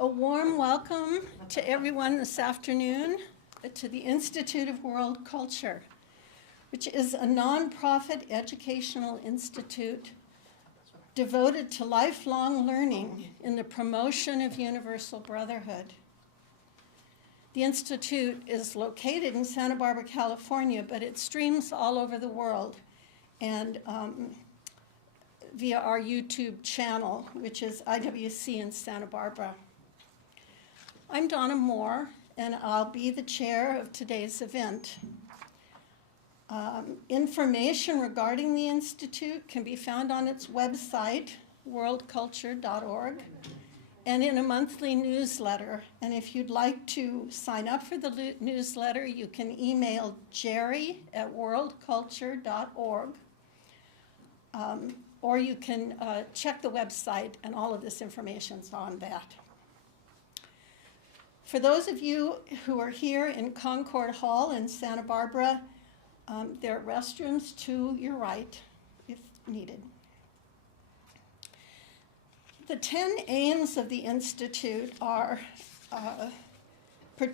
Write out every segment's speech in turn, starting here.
A warm welcome to everyone this afternoon to the Institute of World Culture, which is a nonprofit educational institute devoted to lifelong learning in the promotion of universal brotherhood. The Institute is located in Santa Barbara, California, but it streams all over the world and via our YouTube channel, which is IWC in Santa Barbara. I'm Donna Moore, and I'll be the chair of today's event. Information regarding the Institute can be found on its website, worldculture.org, and in a monthly newsletter. And if you'd like to sign up for the newsletter, you can email jerry@worldculture.org, or you can check the website, and all of this information's on that. For those of you who are here in Concord Hall in Santa Barbara, there are restrooms to your right if needed. The 10 aims of the Institute are the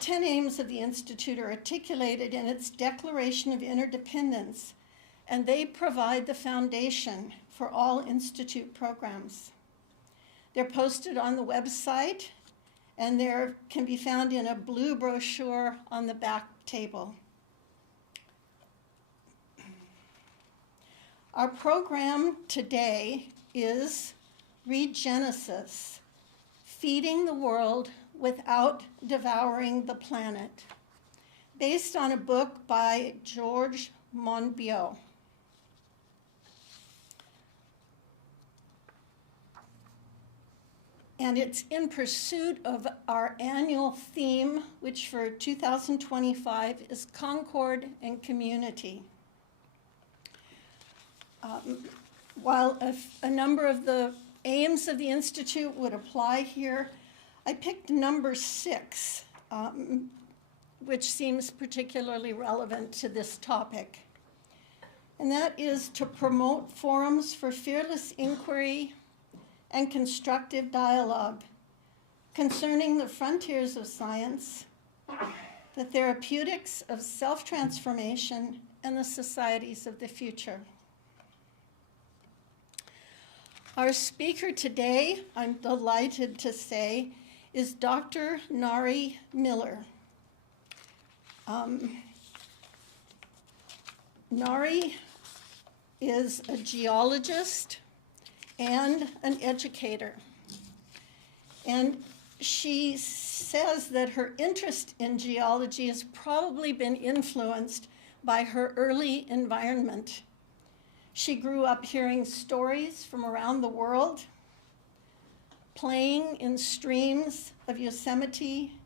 10 aims of the Institute are articulated in its Declaration of Interdependence, and they provide the foundation for all Institute programs. They're posted on the website, and they can be found in a blue brochure on the back table. Our program today is Regenesis, Feeding the World Without Devouring the Planet, based on a book by George Monbiot. And it's in pursuit of our annual theme, which for 2025 is Concord and Community. While a number of the aims of the Institute would apply here, I picked number 6, which seems particularly relevant to this topic. And that is to promote forums for fearless inquiry and constructive dialogue concerning the frontiers of science, the therapeutics of self-transformation, and the societies of the future. Our speaker today, I'm delighted to say, is Dr. Nari Miller. Nari is a geologist and an educator. And she says that her interest in geology has probably been influenced by her early environment. She grew up hearing stories from around the world, playing in streams of Yosemite,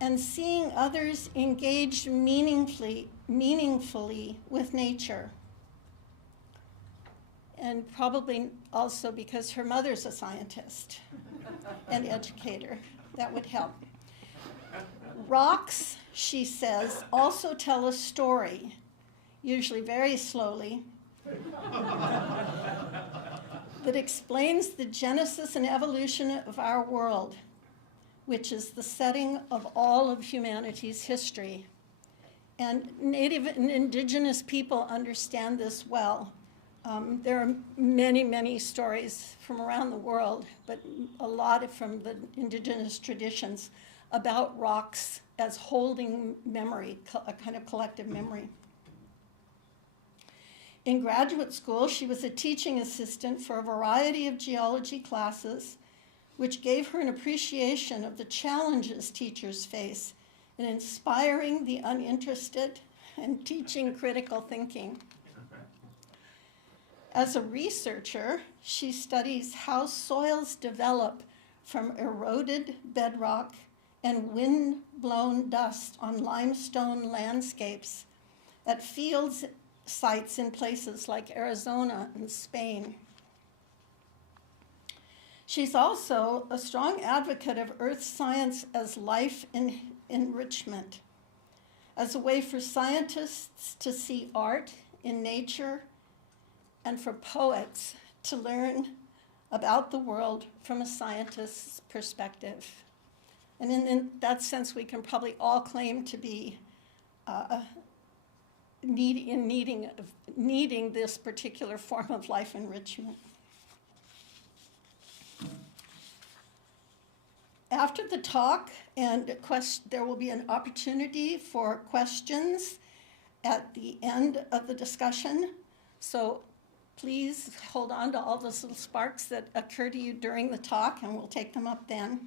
and seeing others engaged meaningfully with nature. And probably also because her mother's a scientist and educator. That would help. Rocks, she says, also tell a story, usually very slowly, that explains the genesis and evolution of our world, which is the setting of all of humanity's history. And Native and Indigenous people understand this well. There are many, many stories from around the world, but a lot from the indigenous traditions about rocks as holding memory, a kind of collective memory. In graduate school, she was a teaching assistant for a variety of geology classes, which gave her an appreciation of the challenges teachers face in inspiring the uninterested and teaching critical thinking. As a researcher, she studies how soils develop from eroded bedrock and wind-blown dust on limestone landscapes at fields sites in places like Arizona and Spain. She's also a strong advocate of earth science as life enrichment, as a way for scientists to see art in nature and for poets to learn about the world from a scientist's perspective. And in that sense, we can probably all claim to be needing this particular form of life enrichment. After the talk, there will be an opportunity for questions at the end of the discussion. So please hold on to all those little sparks that occur to you during the talk, and we'll take them up then.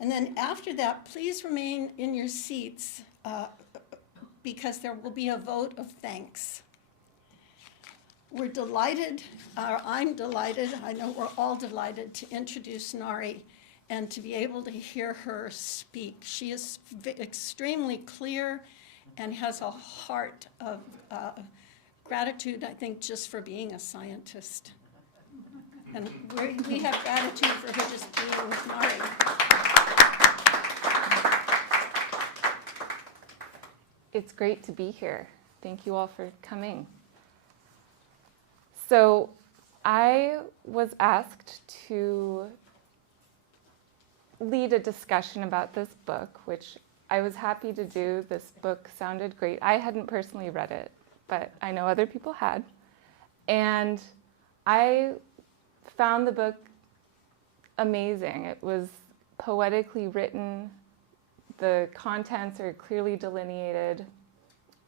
And then after that, please remain in your seats because there will be a vote of thanks. We're delighted, or I'm delighted, I know we're all delighted to introduce Nari and to be able to hear her speak. She is extremely clear and has a heart of gratitude, I think, just for being a scientist. And we have gratitude for her just being with Nari. It's great to be here. Thank you all for coming. So I was asked to lead a discussion about this book, which I was happy to do. This book sounded great. I hadn't personally read it, but I know other people had. And I found the book amazing. It was poetically written. The contents are clearly delineated.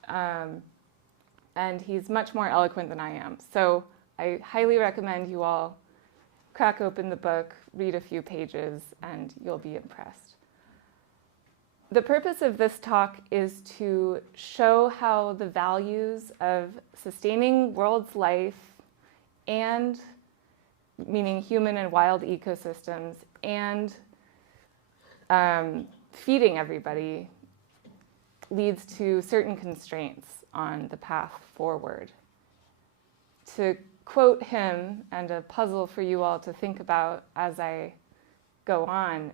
And he's much more eloquent than I am. So I highly recommend you all crack open the book, read a few pages, and you'll be impressed. The purpose of this talk is to show how the values of sustaining world's life and, meaning human and wild ecosystems, and feeding everybody leads to certain constraints on the path forward. To quote him, and a puzzle for you all to think about as I go on,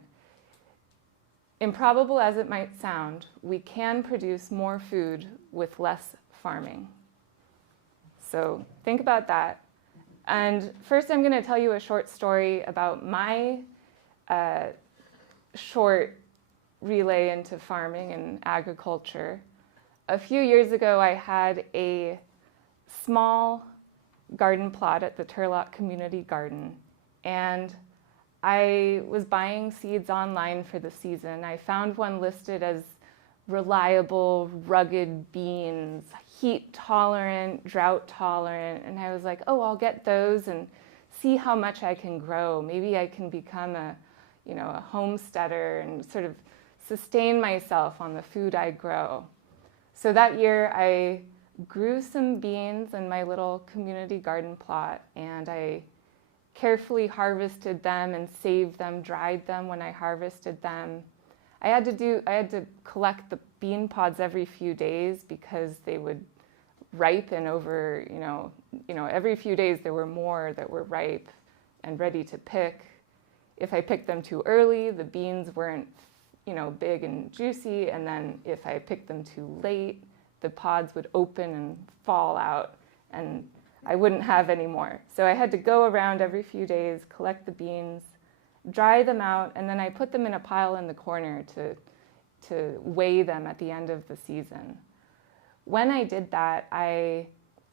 improbable as it might sound, we can produce more food with less farming. So think about that. And first I'm going to tell you a short story about my short relay into farming and agriculture. A few years ago, I had a small garden plot at the Turlock Community Garden, and I was buying seeds online for the season. I found one listed as reliable, rugged beans, heat tolerant, drought tolerant, and I was like, oh, I'll get those and see how much I can grow. Maybe I can become a homesteader and sort of sustain myself on the food I grow. So that year I grew some beans in my little community garden plot, and I carefully harvested them and saved them, dried them when I harvested them. I had to collect the bean pods every few days because they would ripen over, every few days there were more that were ripe and ready to pick. If I picked them too early, the beans weren't, big and juicy, and then if I picked them too late, the pods would open and fall out, and I wouldn't have any more. So I had to go around every few days, collect the beans, dry them out, and then I put them in a pile in the corner to weigh them at the end of the season. When I did that, I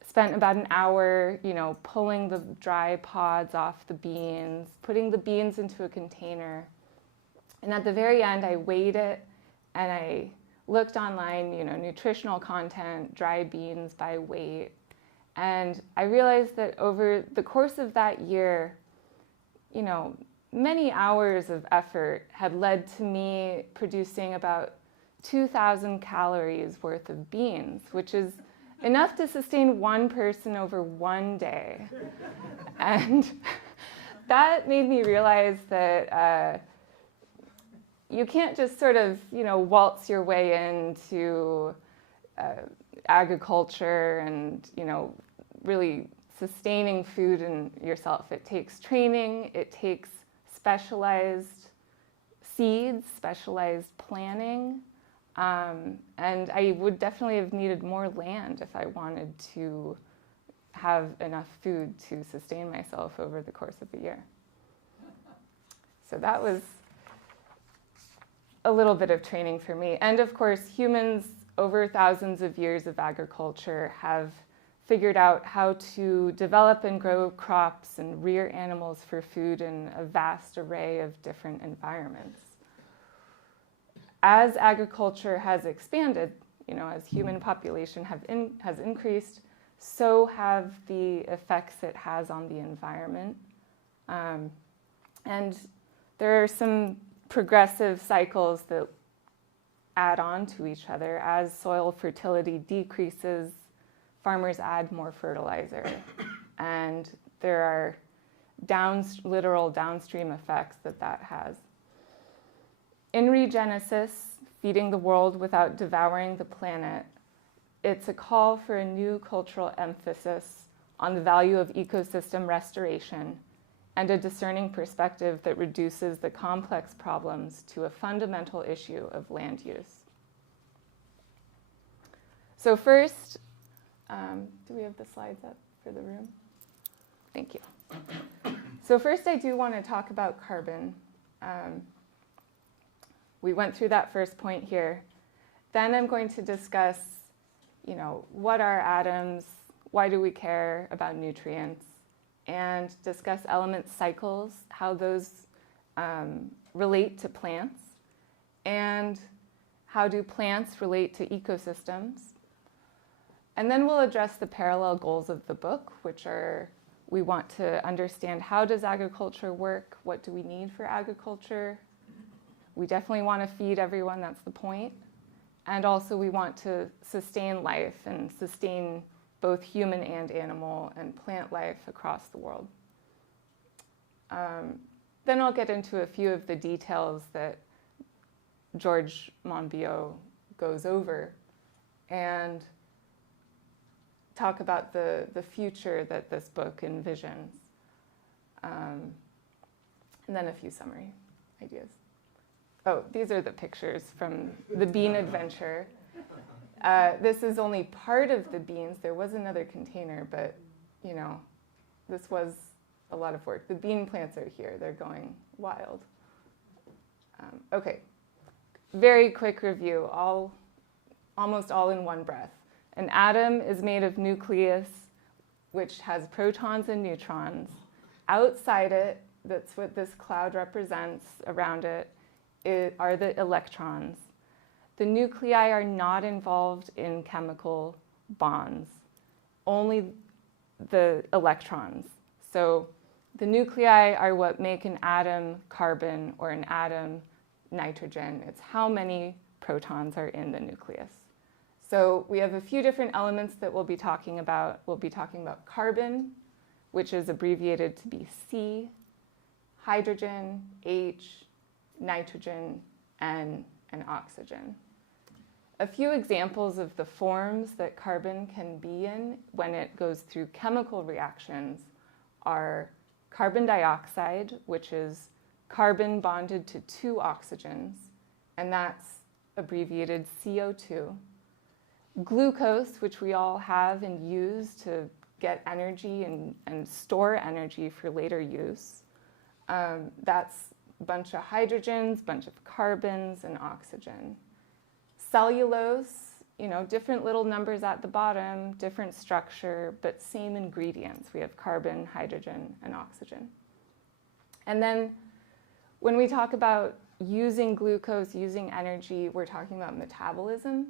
spent about an hour, pulling the dry pods off the beans, putting the beans into a container. And at the very end, I weighed it, and I looked online, nutritional content, dry beans by weight. And I realized that over the course of that year, many hours of effort had led to me producing about 2,000 calories worth of beans, which is enough to sustain one person over one day. And that made me realize that you can't just sort of, waltz your way into agriculture and, really sustaining food in yourself. It takes training, it takes specialized seeds, specialized planning, and I would definitely have needed more land if I wanted to have enough food to sustain myself over the course of a year. So that was a little bit of training for me. And of course, humans over thousands of years of agriculture have figured out how to develop and grow crops and rear animals for food in a vast array of different environments. As agriculture has expanded, as human population has increased, so have the effects it has on the environment. And there are some progressive cycles that add on to each other. As soil fertility decreases, farmers add more fertilizer, and there are literal downstream effects that has. In Regenesis, Feeding the World Without Devouring the Planet, it's a call for a new cultural emphasis on the value of ecosystem restoration and a discerning perspective that reduces the complex problems to a fundamental issue of land use. So first, do we have the slides up for the room? Thank you. So first, I do want to talk about carbon. We went through that first point here. Then I'm going to discuss, what are atoms, why do we care about nutrients, and discuss element cycles, how those relate to plants, and how do plants relate to ecosystems. And then we'll address the parallel goals of the book, which are, we want to understand how does agriculture work, what do we need for agriculture. We definitely want to feed everyone, that's the point. And also we want to sustain life and sustain both human and animal and plant life across the world. Then I'll get into a few of the details that George Monbiot goes over and talk about the future that this book envisions. And then a few summary ideas. Oh, these are the pictures from the bean adventure. This is only part of the beans. There was another container, but, this was a lot of work. The bean plants are here. They're going wild. Okay, very quick review, almost all in one breath. An atom is made of nucleus, which has protons and neutrons. Outside it, that's what this cloud represents around it, are the electrons. The nuclei are not involved in chemical bonds, only the electrons. So the nuclei are what make an atom carbon or an atom nitrogen. It's how many protons are in the nucleus. So we have a few different elements that we'll be talking about. We'll be talking about carbon, which is abbreviated to be C, hydrogen, H, nitrogen, N, and oxygen. A few examples of the forms that carbon can be in when it goes through chemical reactions are carbon dioxide, which is carbon bonded to 2 oxygens, and that's abbreviated CO2. Glucose, which we all have and use to get energy and store energy for later use. That's a bunch of hydrogens, bunch of carbons, and oxygen. Cellulose, different little numbers at the bottom, different structure, but same ingredients. We have carbon, hydrogen, and oxygen. And then when we talk about using glucose, using energy, we're talking about metabolism.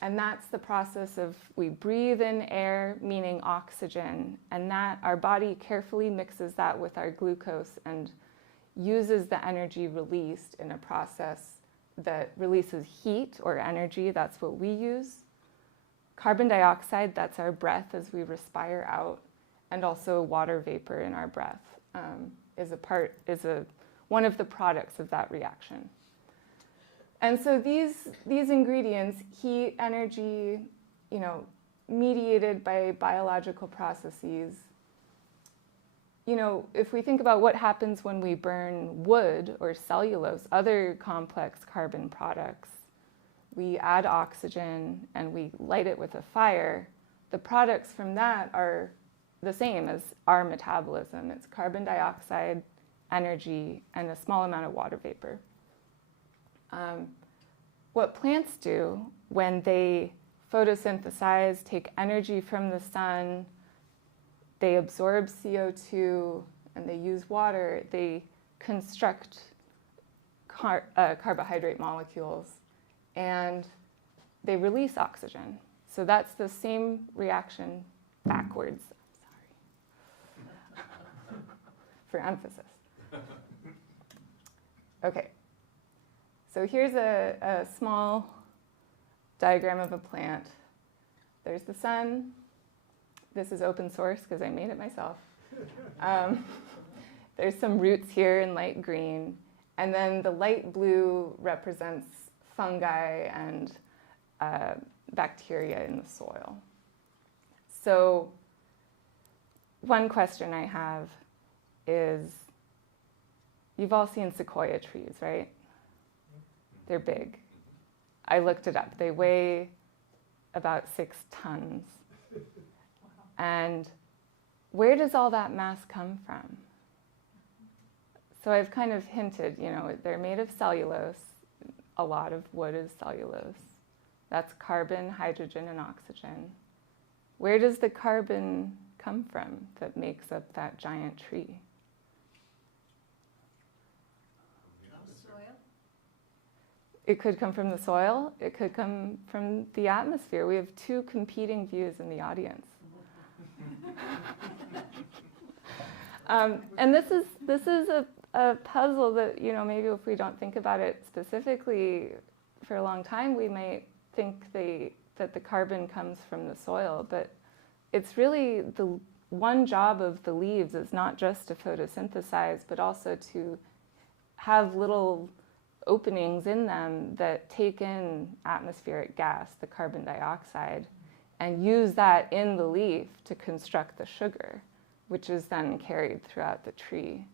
And that's the process of we breathe in air, meaning oxygen, and that our body carefully mixes that with our glucose and uses the energy released in a process that releases heat or energy. That's what we use. Carbon dioxide, that's our breath as we respire out, and also water vapor in our breath is one of the products of that reaction. And so these ingredients, heat, energy, mediated by biological processes, if we think about what happens when we burn wood or cellulose, other complex carbon products, we add oxygen and we light it with a fire. The products from that are the same as our metabolism. It's carbon dioxide, energy, and a small amount of water vapor. What plants do when they photosynthesize, take energy from the sun, they absorb CO2, and they use water, they construct carbohydrate molecules, and they release oxygen. So that's the same reaction backwards. Sorry. For emphasis. Okay. So here's a small diagram of a plant. There's the sun. This is open source because I made it myself. There's some roots here in light green. And then the light blue represents fungi and bacteria in the soil. So one question I have is, you've all seen sequoia trees, right? They're big. I looked it up. They weigh about 6 tons. And where does all that mass come from? So I've kind of hinted, they're made of cellulose. A lot of wood is cellulose. That's carbon, hydrogen, and oxygen. Where does the carbon come from that makes up that giant tree? Soil. It could come from the soil. It could come from the atmosphere. We have 2 competing views in the audience. And this is a puzzle that, maybe if we don't think about it specifically for a long time, we might think that the carbon comes from the soil. But it's really the one job of the leaves is not just to photosynthesize, but also to have little openings in them that take in atmospheric gas, the carbon dioxide, and use that in the leaf to construct the sugar, which is then carried throughout the tree.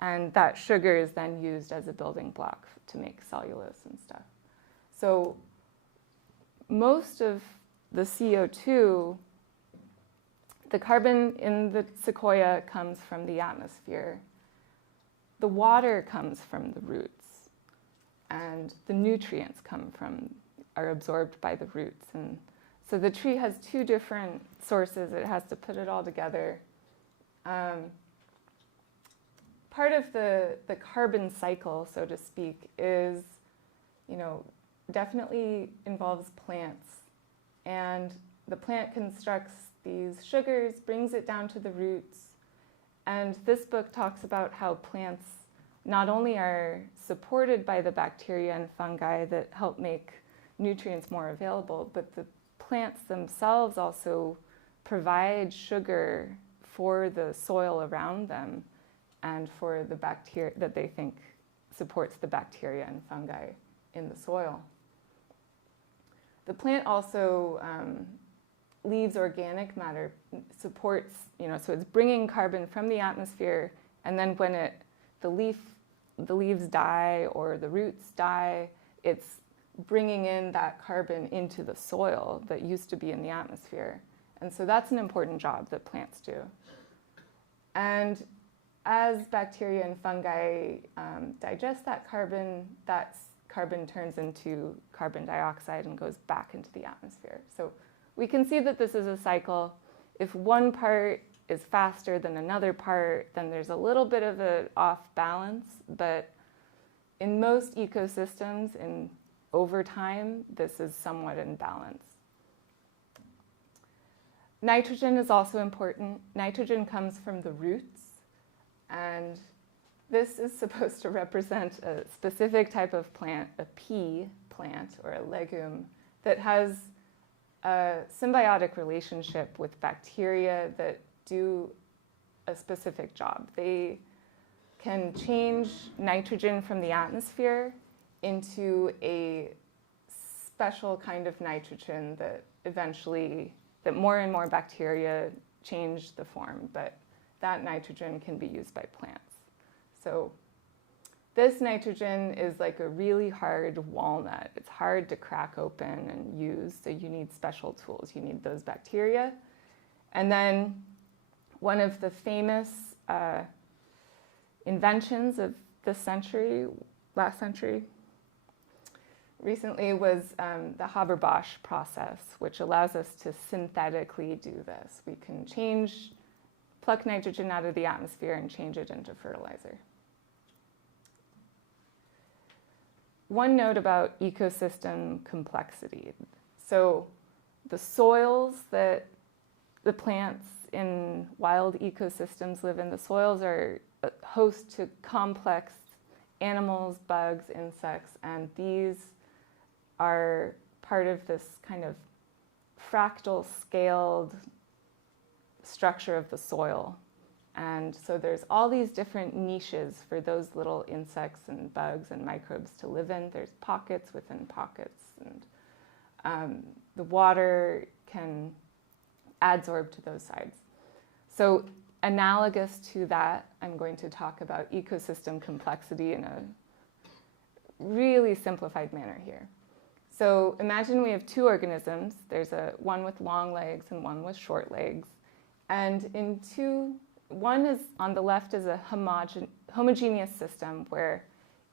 And that sugar is then used as a building block to make cellulose and stuff. So most of the CO2, the carbon in the sequoia comes from the atmosphere. The water comes from the roots, and the nutrients are absorbed by the roots. And so the tree has 2 different sources. It has to put it all together. Part of the carbon cycle, so to speak, is, definitely involves plants. And the plant constructs these sugars, brings it down to the roots. And this book talks about how plants not only are supported by the bacteria and fungi that help make nutrients more available, but the plants themselves also provide sugar for the soil around them and for the bacteria that they think supports the bacteria and fungi in the soil. The plant also leaves organic matter, supports, so it's bringing carbon from the atmosphere, and then when the leaves die or the roots die, it's bringing in that carbon into the soil that used to be in the atmosphere. And so that's an important job that plants do. And as bacteria and fungi digest that carbon turns into carbon dioxide and goes back into the atmosphere. So we can see that this is a cycle. If one part is faster than another part, then there's a little bit of an off balance. But in most ecosystems, over time, this is somewhat in balance. Nitrogen is also important. Nitrogen comes from the roots, and this is supposed to represent a specific type of plant, a pea plant or a legume, that has a symbiotic relationship with bacteria that do a specific job. They can change nitrogen from the atmosphere into a special kind of nitrogen that more and more bacteria change the form, but that nitrogen can be used by plants. So this nitrogen is like a really hard walnut. It's hard to crack open and use, so you need special tools. You need those bacteria. And then One of the famous inventions of this century, last century, recently was the Haber-Bosch process, which allows us to synthetically do this. We can pluck nitrogen out of the atmosphere and change it into fertilizer. One note about ecosystem complexity. So the soils that the plants in wild ecosystems live in, the soils are host to complex animals, bugs, insects, and these are part of this kind of fractal scaled structure of the soil. And so there's all these different niches for those little insects and bugs and microbes to live in. There's pockets within pockets, and the water can adsorb to those sides. So analogous to that, I'm going to talk about ecosystem complexity in a really simplified manner here. So imagine we have two organisms. There's one with long legs and one with short legs. And one is on the left is a homogeneous system where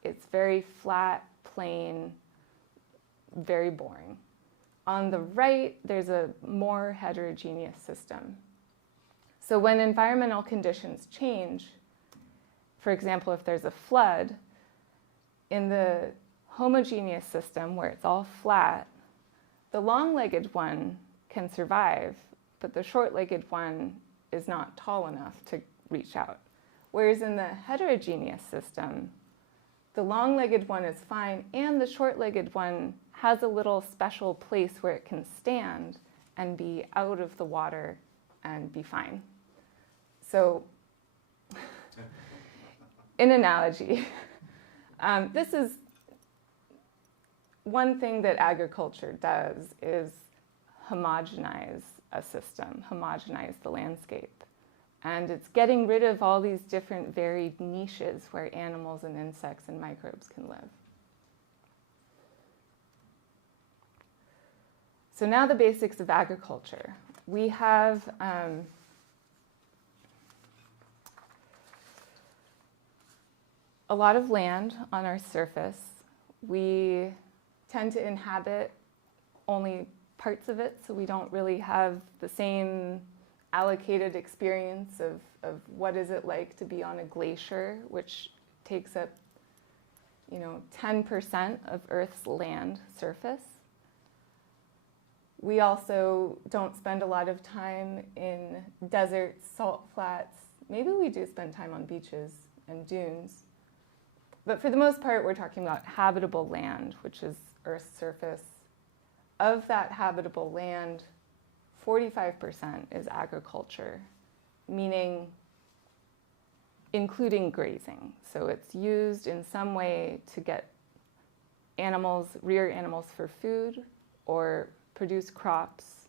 it's very flat, plain, very boring. On the right, there's a more heterogeneous system. So when environmental conditions change, for example, if there's a flood, in the homogeneous system where it's all flat, the long-legged one can survive, but the short-legged one is not tall enough to reach out. Whereas in the heterogeneous system, the long-legged one is fine, and the short-legged one has a little special place where it can stand and be out of the water and be fine. So, in analogy, this is one thing that agriculture does is homogenize a system, homogenize the landscape. And it's getting rid of all these different varied niches where animals and insects and microbes can live. So now the basics of agriculture. We have a lot of land on our surface. We tend to inhabit only parts of it, so we don't really have the same allocated experience of what is it like to be on a glacier, which takes up 10% of Earth's land surface. We also don't spend a lot of time in deserts, salt flats. Maybe we do spend time on beaches and dunes. But for the most part, we're talking about habitable land, which is Earth's surface. Of that habitable land, 45% is agriculture, meaning including grazing. So it's used in some way to get animals, rear animals for food or produce crops.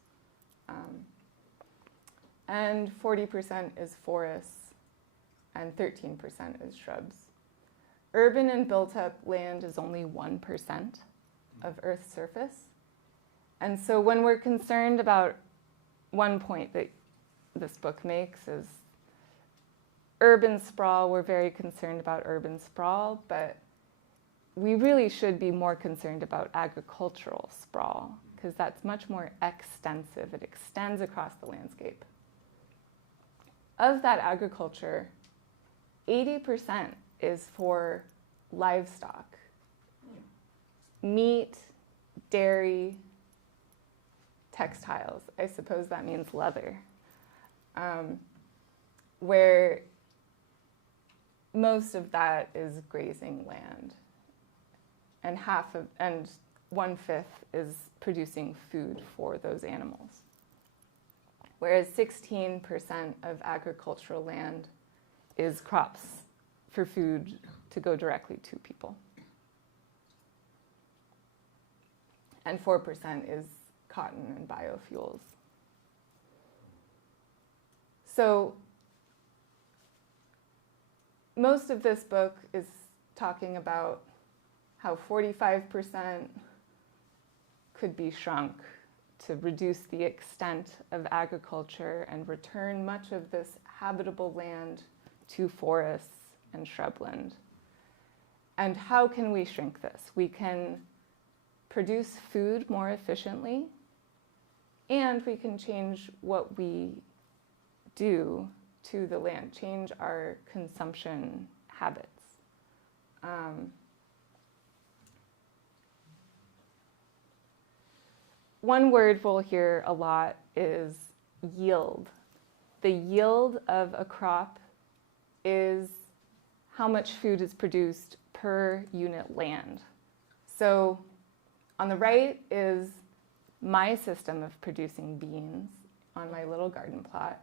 And 40% is forests and 13% is shrubs. Urban and built-up land is only 1% of Earth's surface. And so when we're concerned about one point that this book makes is urban sprawl, we're very concerned about urban sprawl, but we really should be more concerned about agricultural sprawl because that's much more extensive. It extends across the landscape. Of that agriculture, 80% is for livestock, meat, dairy, textiles. I suppose that means leather, where most of that is grazing land, and 1/5 is producing food for those animals. Whereas 16% of agricultural land is crops for food to go directly to people. And 4% is cotton and biofuels. So most of this book is talking about how 45% could be shrunk to reduce the extent of agriculture and return much of this habitable land to forests and shrubland. And how can we shrink this? We can produce food more efficiently, and we can change what we do to the land, change our consumption habits. One word we'll hear a lot is yield. The yield of a crop is how much food is produced per unit land. So on the right is my system of producing beans on my little garden plot.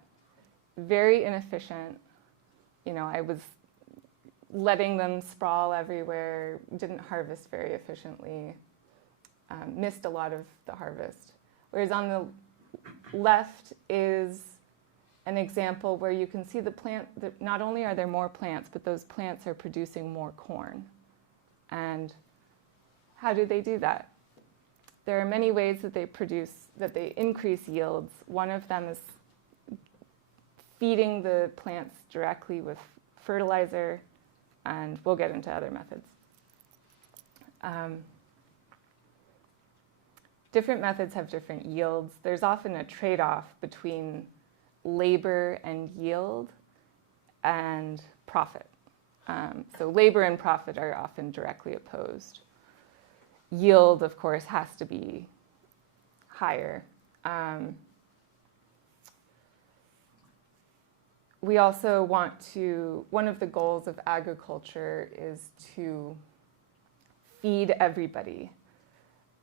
Very inefficient. I was letting them sprawl everywhere, didn't harvest very efficiently, missed a lot of the harvest. Whereas on the left is an example where you can see the plant, that not only are there more plants, but those plants are producing more corn. And how do they do that? There are many ways that they increase yields. One of them is feeding the plants directly with fertilizer, and we'll get into other methods. Different methods have different yields. There's often a trade-off between labor and yield and profit. So labor and profit are often directly opposed. Yield, of course, has to be higher. We also one of the goals of agriculture is to feed everybody.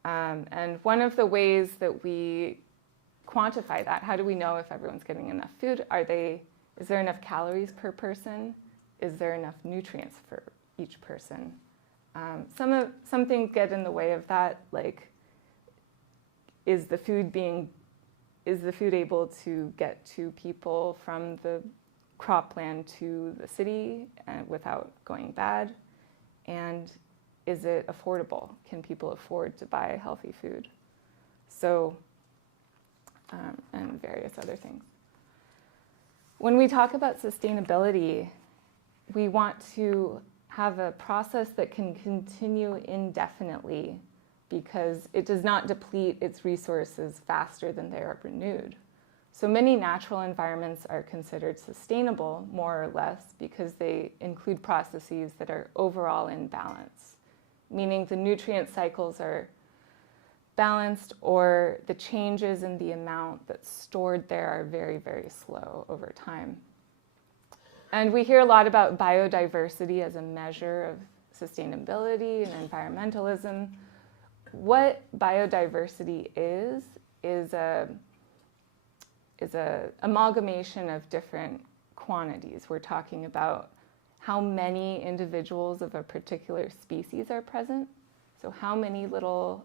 And one of the ways that we quantify that, how do we know if everyone's getting enough food? Is there enough calories per person? Is there enough nutrients for each person? Some things get in the way of that, like is the food able to get to people from the cropland to the city without going bad? And is it affordable? Can people afford to buy healthy food? So, and various other things. When we talk about sustainability, we want to have a process that can continue indefinitely because it does not deplete its resources faster than they are renewed. So many natural environments are considered sustainable, more or less, because they include processes that are overall in balance, meaning the nutrient cycles are balanced or the changes in the amount that's stored there are very, very slow over time. And we hear a lot about biodiversity as a measure of sustainability and environmentalism. What biodiversity is a amalgamation of different quantities. We're talking about how many individuals of a particular species are present. So how many little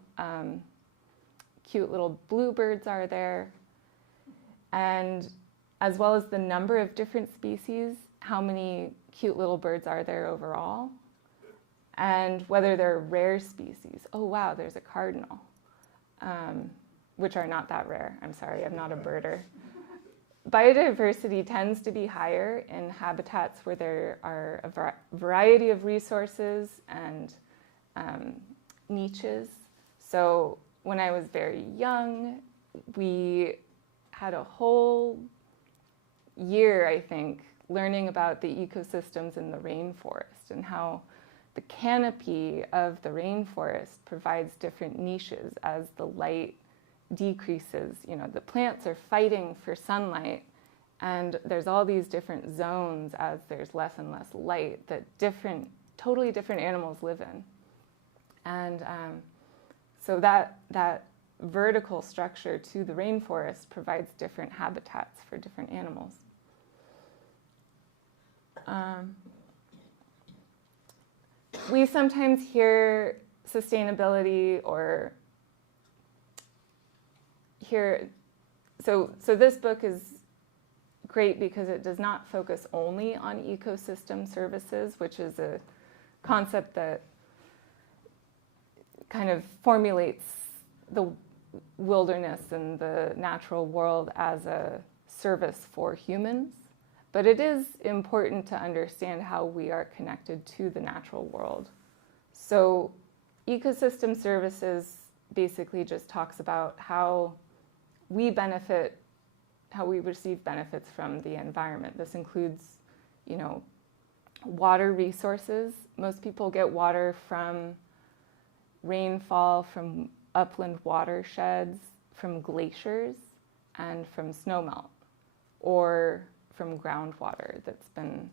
cute little bluebirds are there, and as well as the number of different species, how many cute little birds are there overall, and whether they're rare species. Oh wow, there's a cardinal, which are not that rare. I'm sorry, I'm not a birder. Biodiversity tends to be higher in habitats where there are a variety of resources and niches. So when I was very young, we had a whole year, I think, learning about the ecosystems in the rainforest and how the canopy of the rainforest provides different niches as the light decreases. The plants are fighting for sunlight, and there's all these different zones as there's less and less light that totally different animals live in. And so that vertical structure to the rainforest provides different habitats for different animals. We sometimes hear sustainability or so this book is great because it does not focus only on ecosystem services, which is a concept that kind of formulates the wilderness and the natural world as a service for humans. But it is important to understand how we are connected to the natural world. So ecosystem services basically just talks about how we benefit, how we receive benefits from the environment. This includes, water resources. Most people get water from rainfall, from upland watersheds, from glaciers, and from snowmelt, or from groundwater that's been,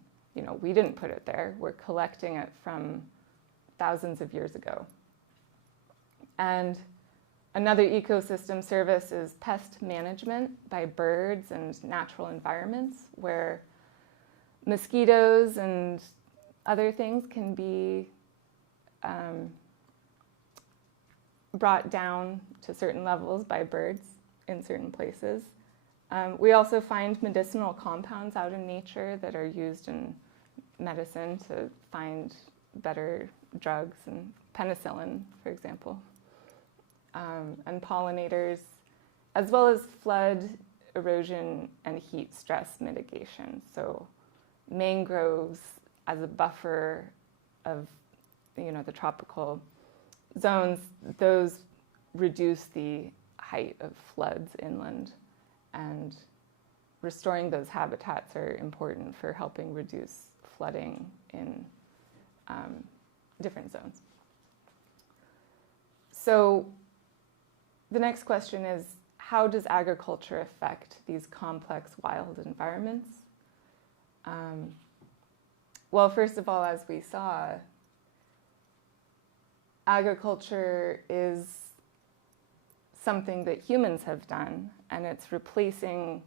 we didn't put it there. We're collecting it from thousands of years ago. And another ecosystem service is pest management by birds and natural environments, where mosquitoes and other things can be brought down to certain levels by birds in certain places. We also find medicinal compounds out in nature that are used in medicine to find better drugs, and penicillin, for example, and pollinators, as well as flood, erosion, and heat stress mitigation. So mangroves as a buffer of, the tropical zones, those reduce the height of floods inland, and restoring those habitats are important for helping reduce flooding in different zones. So the next question is, how does agriculture affect these complex wild environments? Well, first of all, as we saw, agriculture is something that humans have done, and it's replacing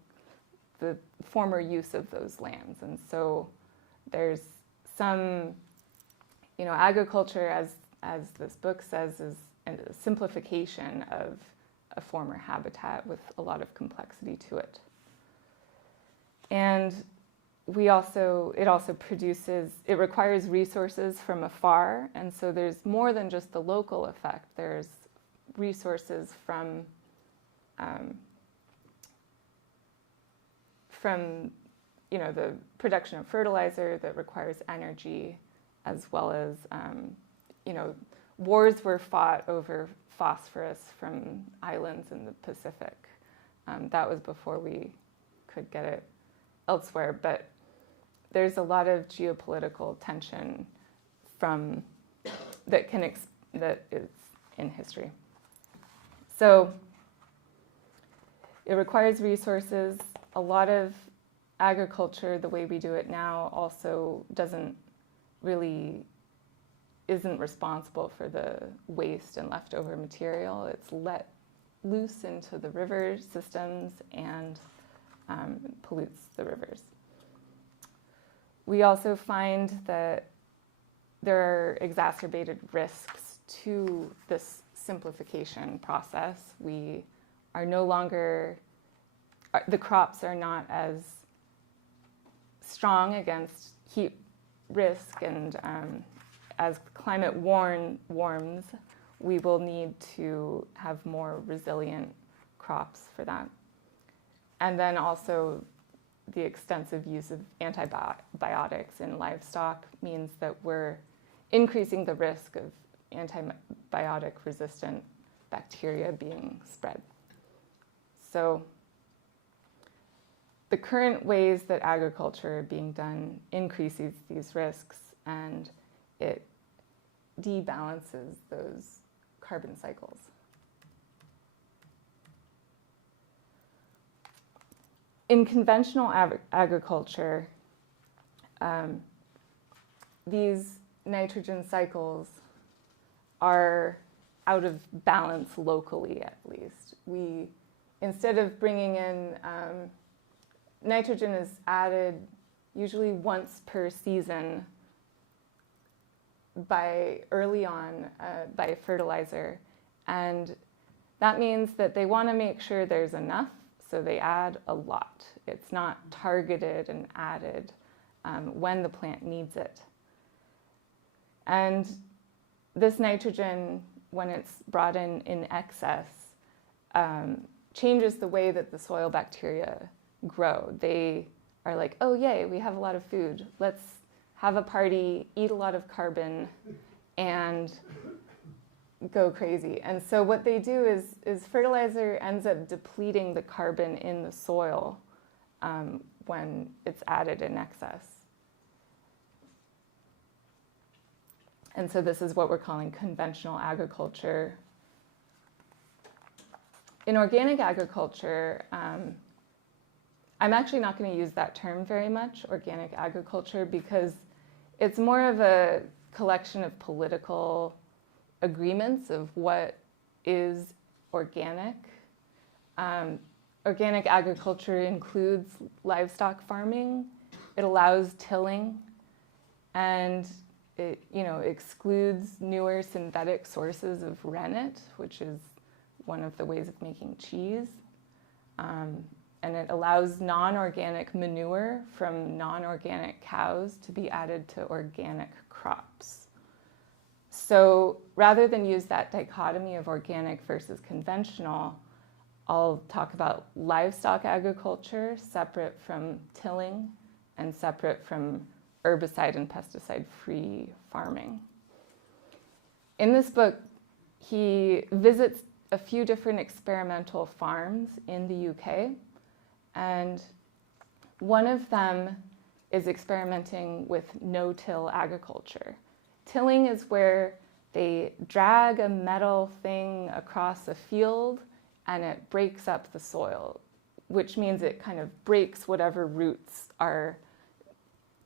the former use of those lands. And so there's some, agriculture, as this book says, is a simplification of a former habitat with a lot of complexity to it. And it also requires resources from afar, and so there's more than just the local effect. There's resources from the production of fertilizer that requires energy, as well as wars were fought over phosphorus from islands in the Pacific. That was before we could get it elsewhere, but there's a lot of geopolitical tension that is in history. So it requires resources. A lot of agriculture, the way we do it now, also isn't responsible for the waste and leftover material. It's let loose into the river systems and pollutes the rivers. We also find that there are exacerbated risks to this simplification process. We are no longer, the crops are not as strong against heat risk, and as climate warms, we will need to have more resilient crops for that. And then also the extensive use of antibiotics in livestock means that we're increasing the risk of antibiotic-resistant bacteria being spread. So the current ways that agriculture being done increases these risks, and it debalances those carbon cycles. In conventional agriculture, these nitrogen cycles are out of balance locally, at least. Instead of bringing in, nitrogen is added usually once per season early on by a fertilizer, and that means that they want to make sure there's enough, so they add a lot. It's not targeted and added when the plant needs it. And this nitrogen, when it's brought in excess, changes the way that the soil bacteria grow. They are like, oh, yay, we have a lot of food. Let's have a party, eat a lot of carbon, and go crazy. And so what they do is fertilizer ends up depleting the carbon in the soil when it's added in excess. And so this is what we're calling conventional agriculture. In organic agriculture, I'm actually not going to use that term very much, organic agriculture, because it's more of a collection of political agreements of what is organic. Organic agriculture includes livestock farming. It allows tilling, and it, excludes newer synthetic sources of rennet, which is one of the ways of making cheese. And it allows non-organic manure from non-organic cows to be added to organic crops. So rather than use that dichotomy of organic versus conventional, I'll talk about livestock agriculture separate from tilling and separate from herbicide and pesticide-free farming. In this book, he visits a few different experimental farms in the UK, and one of them is experimenting with no-till agriculture. Tilling is where they drag a metal thing across a field and it breaks up the soil, which means it kind of breaks whatever roots are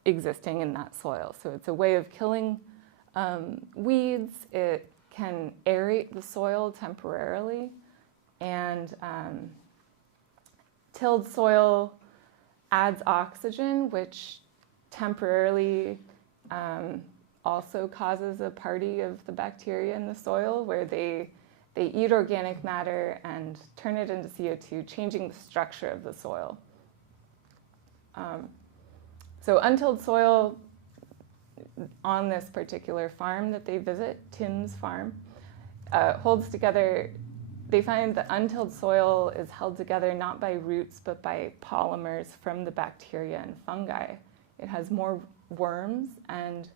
existing in that soil. So it's a way of killing weeds. It can aerate the soil temporarily, and tilled soil adds oxygen, which temporarily also causes a party of the bacteria in the soil, where they eat organic matter and turn it into CO2, changing the structure of the soil. So untilled soil on this particular farm that they visit, Tim's farm, holds together. They find that untilled soil is held together not by roots, but by polymers from the bacteria and fungi. It has more worms, and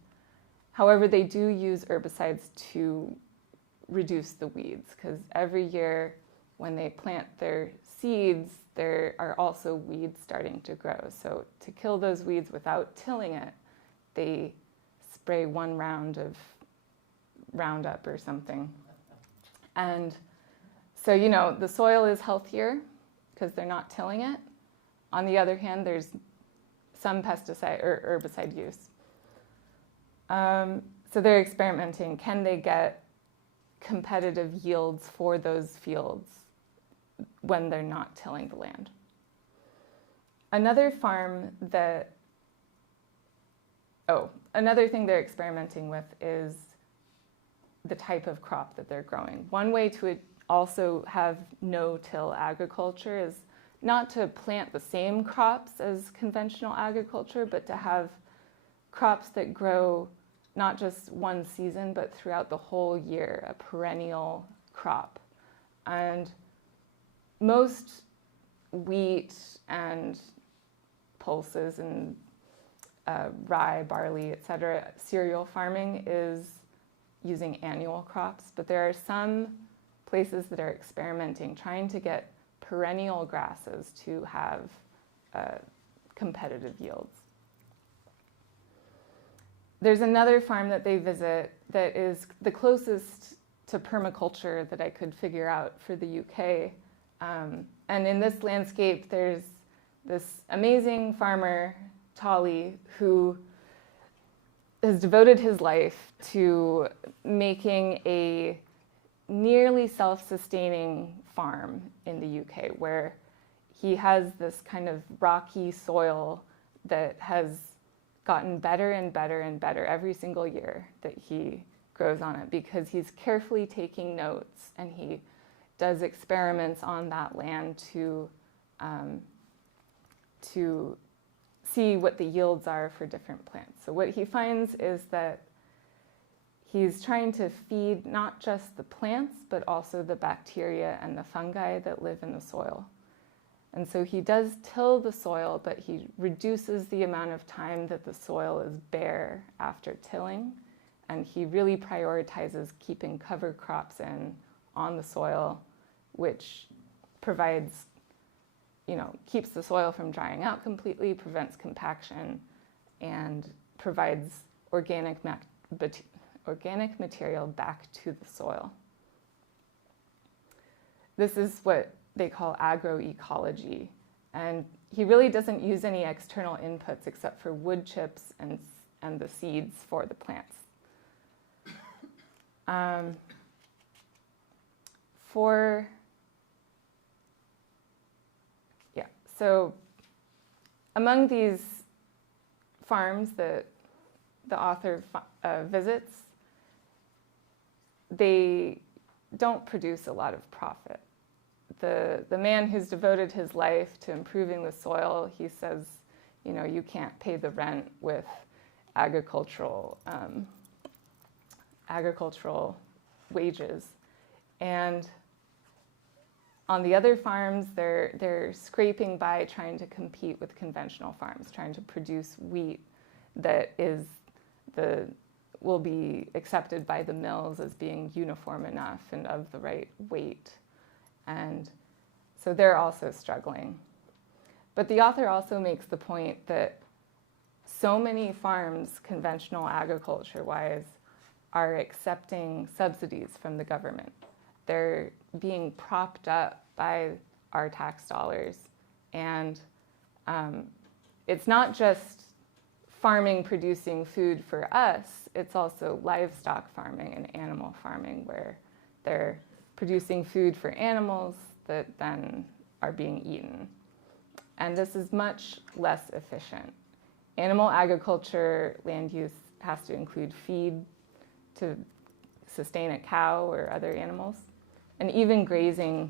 however, they do use herbicides to reduce the weeds, because every year when they plant their seeds, there are also weeds starting to grow. So to kill those weeds without tilling it, they spray one round of Roundup or something. And so, the soil is healthier because they're not tilling it. On the other hand, there's some pesticide or herbicide use. So they're experimenting. Can they get competitive yields for those fields when they're not tilling the land? Another thing they're experimenting with is the type of crop that they're growing. One way to also have no-till agriculture is not to plant the same crops as conventional agriculture, but to have crops that grow not just one season, but throughout the whole year, a perennial crop. And most wheat and pulses and rye, barley, etc., cereal farming is using annual crops, but there are some places that are experimenting, trying to get perennial grasses to have competitive yields. There's another farm that they visit that is the closest to permaculture that I could figure out for the UK. And in this landscape, there's this amazing farmer, Tolly, who has devoted his life to making a nearly self-sustaining farm in the UK, where he has this kind of rocky soil that has gotten better and better and better every single year that he grows on it, because he's carefully taking notes and he does experiments on that land to see what the yields are for different plants. So what he finds is that he's trying to feed not just the plants, but also the bacteria and the fungi that live in the soil. And so he does till the soil, but he reduces the amount of time that the soil is bare after tilling. And he really prioritizes keeping cover crops in on the soil, which provides, keeps the soil from drying out completely, prevents compaction, and provides organic material back to the soil. This is what they call agroecology. And he really doesn't use any external inputs except for wood chips and the seeds for the plants. So among these farms that the author visits, they don't produce a lot of profit. The man who's devoted his life to improving the soil, he says, you can't pay the rent with agricultural wages. And on the other farms, they're scraping by trying to compete with conventional farms, trying to produce wheat that will be accepted by the mills as being uniform enough and of the right weight. And so they're also struggling. But the author also makes the point that so many farms, conventional agriculture-wise, are accepting subsidies from the government. They're being propped up by our tax dollars. And it's not just farming producing food for us, it's also livestock farming and animal farming, where they're producing food for animals that then are being eaten. And this is much less efficient. Animal agriculture land use has to include feed to sustain a cow or other animals. And even grazing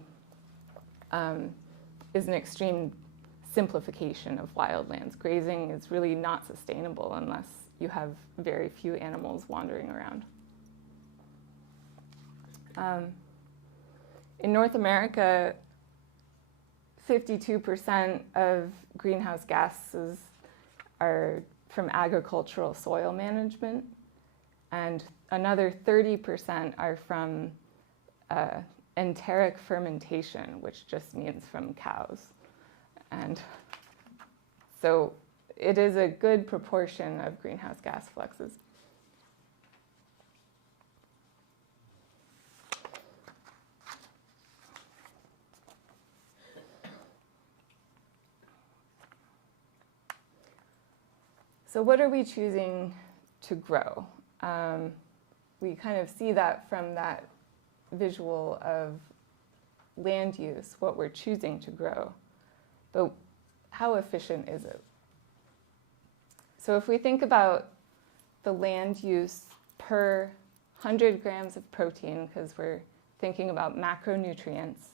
is an extreme simplification of wildlands. Grazing is really not sustainable unless you have very few animals wandering around. In North America, 52% of greenhouse gases are from agricultural soil management, and another 30% are from enteric fermentation, which just means from cows. And so it is a good proportion of greenhouse gas fluxes. So what are we choosing to grow? We kind of see that from that visual of land use, what we're choosing to grow. But how efficient is it? So if we think about the land use per 100 grams of protein, because we're thinking about macronutrients,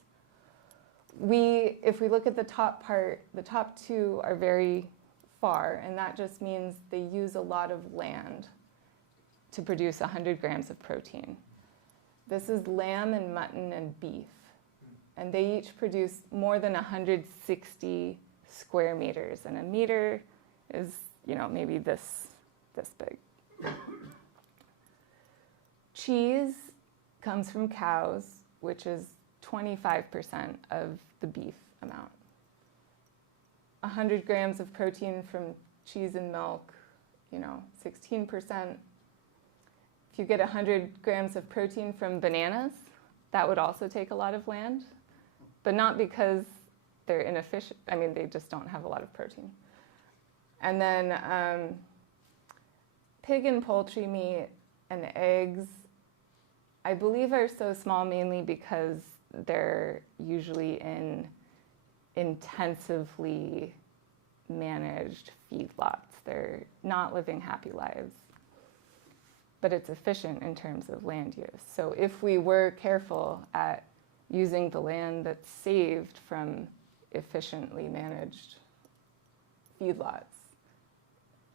if we look at the top part, the top two are very far, and that just means they use a lot of land to produce 100 grams of protein. This is lamb and mutton and beef, and they each produce more than 160 square meters, and a meter is, maybe this big. Cheese comes from cows, which is 25% of the beef amount. 100 grams of protein from cheese and milk, 16%. If you get 100 grams of protein from bananas, that would also take a lot of land, but not because they're inefficient. I mean, they just don't have a lot of protein. And then pig and poultry meat and eggs, I believe, are so small mainly because they're usually in intensively managed feedlots. They're not living happy lives. But it's efficient in terms of land use. So if we were careful at using the land that's saved from efficiently managed feedlots,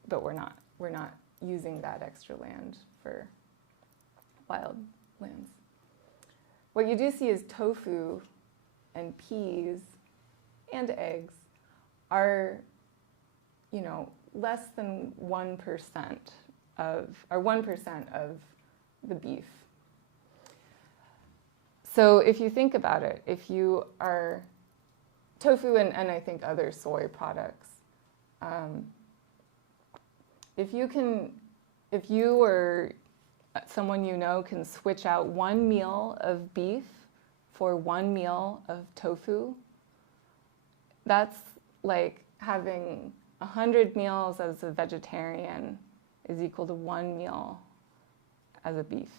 but we're not using that extra land for wild lands. What you do see is tofu and peas and eggs are, less than 1% of the beef. So if you think about it, if you are tofu and I think other soy products, if you or someone you know can switch out one meal of beef for one meal of tofu, that's like having 100 meals as a vegetarian is equal to one meal as a beef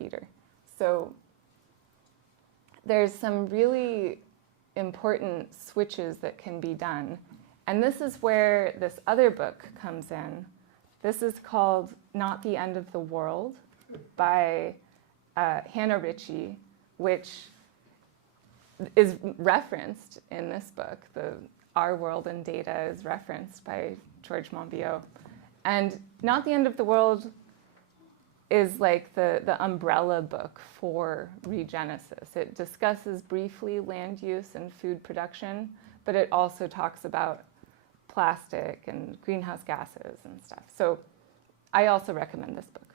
eater. So there's some really important switches that can be done. And this is where this other book comes in. This is called Not the End of the World by Hannah Ritchie, which is referenced in this book. Our World in Data is referenced by George Monbiot. And Not the End of the World is like the umbrella book for Regenesis. It discusses briefly land use and food production, but it also talks about plastic and greenhouse gases and stuff. So I also recommend this book.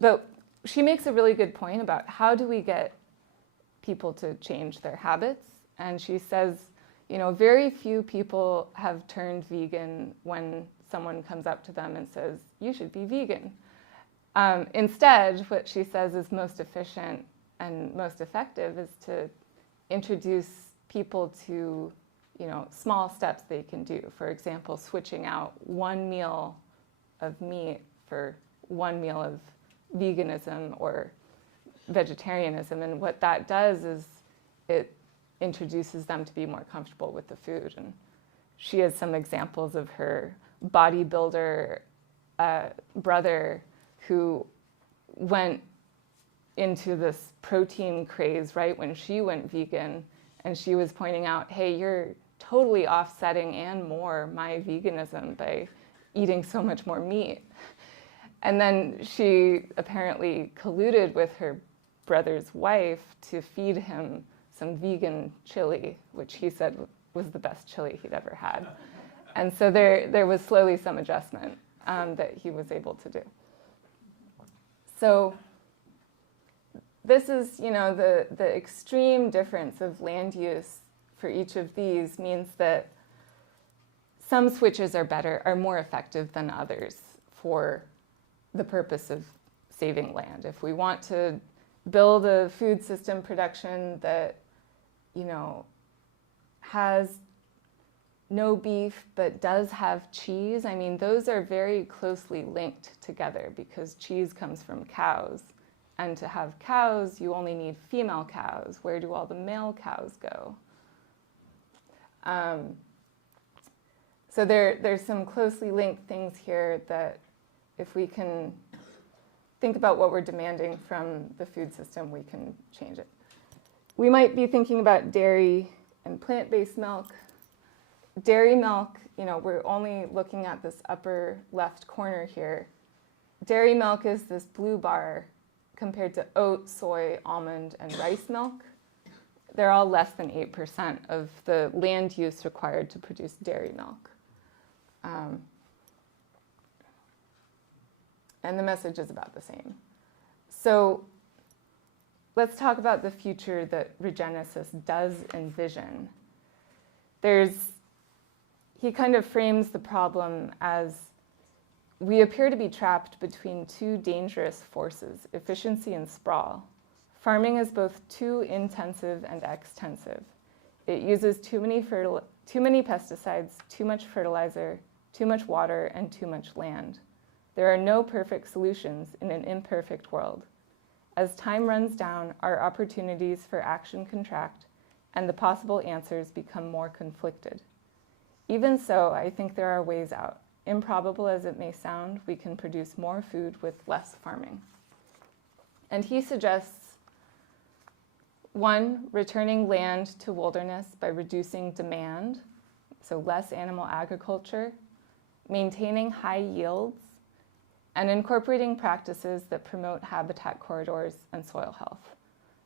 But she makes a really good point about how do we get people to change their habits. And she says, very few people have turned vegan when someone comes up to them and says, you should be vegan. Instead, what she says is most efficient and most effective is to introduce people to, small steps they can do. For example, switching out one meal of meat for one meal of veganism or vegetarianism. And what that does is it introduces them to be more comfortable with the food. And she has some examples of her bodybuilder brother who went into this protein craze right when she went vegan, and she was pointing out, hey, you're totally offsetting and more my veganism by eating so much more meat. And then she apparently colluded with her brother's wife to feed him some vegan chili, which he said was the best chili he'd ever had. And so there was slowly some adjustment that he was able to do. So this is, the extreme difference of land use for each of these means that some switches are more effective than others for the purpose of saving land. If we want to build a food system production that, has no beef but does have cheese, those are very closely linked together because cheese comes from cows. And to have cows, you only need female cows. Where do all the male cows go? So there's some closely linked things here that if we can think about what we're demanding from the food system, we can change it. We might be thinking about dairy and plant-based milk. Dairy milk, we're only looking at this upper left corner here. Dairy milk is this blue bar compared to oat, soy, almond, and rice milk. They're all less than 8% of the land use required to produce dairy milk. And the message is about the same. So let's talk about the future that Regenesis does envision. He kind of frames the problem as we appear to be trapped between two dangerous forces, efficiency and sprawl. Farming is both too intensive and extensive. It uses too many pesticides, too much fertilizer, too much water, and too much land. There are no perfect solutions in an imperfect world. As time runs down, our opportunities for action contract, and the possible answers become more conflicted. Even so, I think there are ways out. Improbable as it may sound, we can produce more food with less farming. And he suggests, 1, returning land to wilderness by reducing demand, so less animal agriculture, maintaining high yields, and incorporating practices that promote habitat corridors and soil health.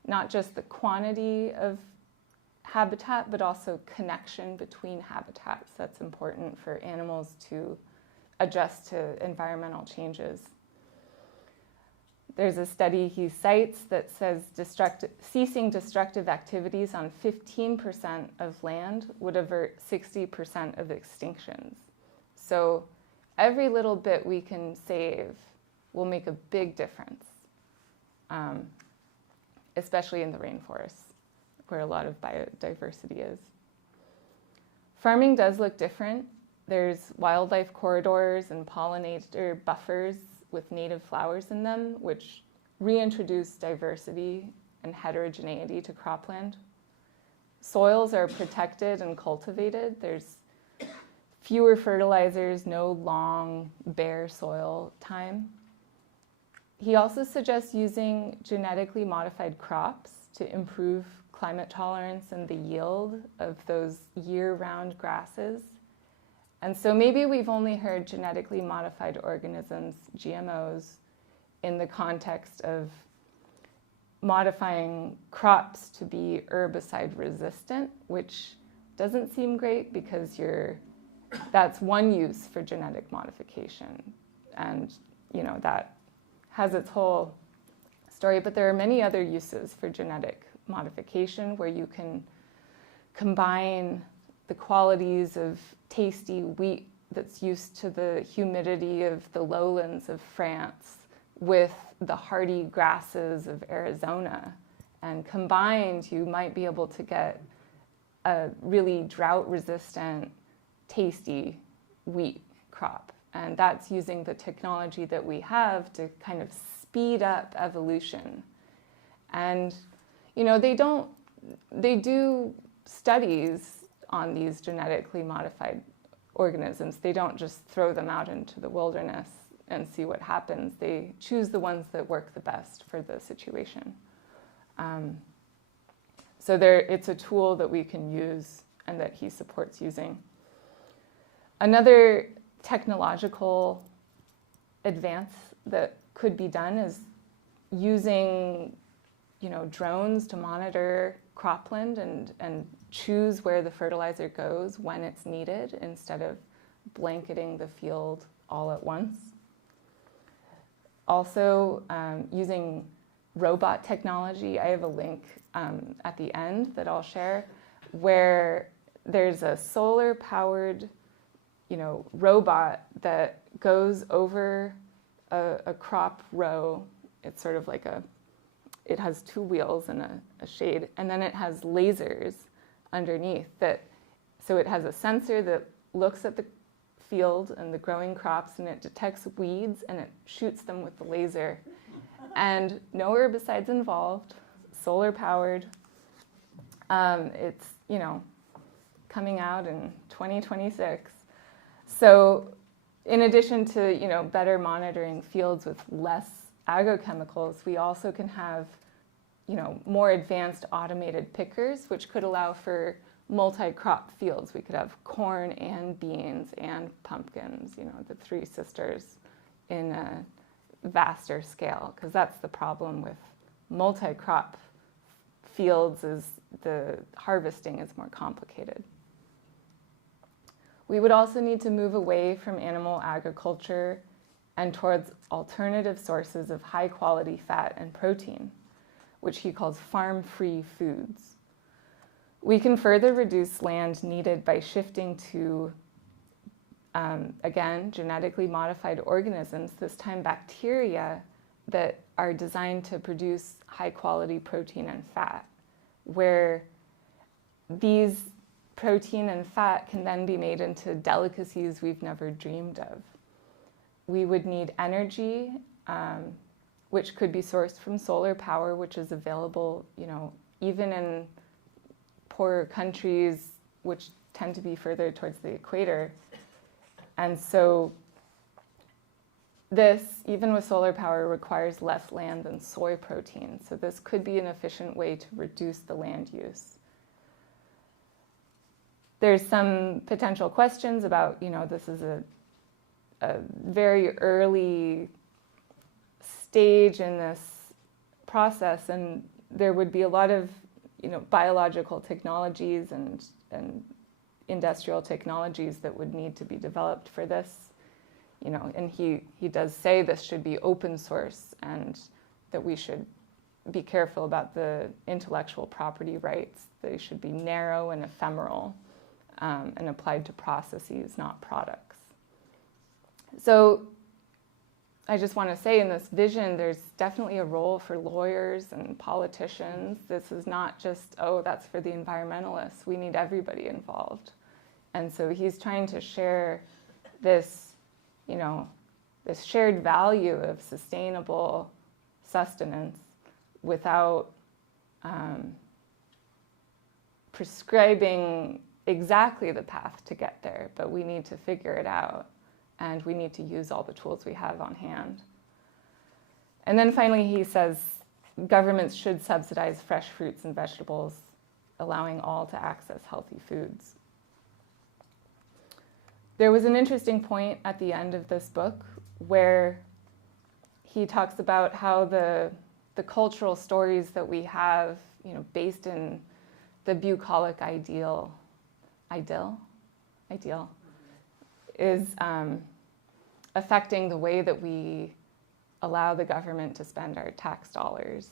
Not just the quantity of habitat, but also connection between habitats. That's important for animals to adjust to environmental changes. There's a study he cites that says ceasing destructive activities on 15% of land would avert 60% of extinctions. So every little bit we can save will make a big difference, especially in the rainforests, where a lot of biodiversity is. Farming does look different. There's wildlife corridors and pollinator buffers with native flowers in them, which reintroduce diversity and heterogeneity to cropland. Soils are protected and cultivated. There's fewer fertilizers, no long, bare soil time. He also suggests using genetically modified crops to improve climate tolerance and the yield of those year-round grasses. And so maybe we've only heard genetically modified organisms, GMOs, in the context of modifying crops to be herbicide resistant, which doesn't seem great because that's one use for genetic modification. And, that has its whole story, but there are many other uses for genetic modification where you can combine the qualities of tasty wheat that's used to the humidity of the lowlands of France with the hardy grasses of Arizona. And combined, you might be able to get a really drought-resistant, tasty wheat crop. And that's using the technology that we have to kind of speed up evolution. And, they do studies on these genetically modified organisms. They don't just throw them out into the wilderness and see what happens. They choose the ones that work the best for the situation. So it's a tool that we can use and that he supports using. Another technological advance that could be done is using drones to monitor cropland and choose where the fertilizer goes when it's needed instead of blanketing the field all at once. Also, using robot technology. I have a link at the end that I'll share where there's a solar-powered robot that goes over a crop row. It's sort of like it has two wheels and a shade, and then it has lasers underneath so it has a sensor that looks at the field and the growing crops, and it detects weeds and it shoots them with the laser. And no herbicides involved, solar powered. It's, coming out in 2026. So in addition to, better monitoring fields with less agrochemicals, we also can have, more advanced automated pickers, which could allow for multi-crop fields. We could have corn and beans and pumpkins, the three sisters in a vaster scale, because that's the problem with multi-crop fields is the harvesting is more complicated. We would also need to move away from animal agriculture and towards alternative sources of high-quality fat and protein, which he calls farm-free foods. We can further reduce land needed by shifting to, again, genetically modified organisms, this time bacteria, that are designed to produce high-quality protein and fat, where these protein and fat can then be made into delicacies we've never dreamed of. We would need energy, which could be sourced from solar power, which is available, even in poorer countries, which tend to be further towards the equator. And so this, even with solar power, requires less land than soy protein. So this could be an efficient way to reduce the land use. There's some potential questions about, this is a very early stage in this process, and there would be a lot of biological technologies and industrial technologies that would need to be developed for this. And he does say this should be open source and that we should be careful about the intellectual property rights. They should be narrow and ephemeral and applied to processes, not products. So I just want to say in this vision, there's definitely a role for lawyers and politicians. This is not just, that's for the environmentalists. We need everybody involved. And so he's trying to share this, this shared value of sustainable sustenance without prescribing exactly the path to get there, but we need to figure it out, and we need to use all the tools we have on hand. And then finally he says governments should subsidize fresh fruits and vegetables, allowing all to access healthy foods. There was an interesting point at the end of this book where he talks about how the cultural stories that we have, based in the bucolic ideal is affecting the way that we allow the government to spend our tax dollars.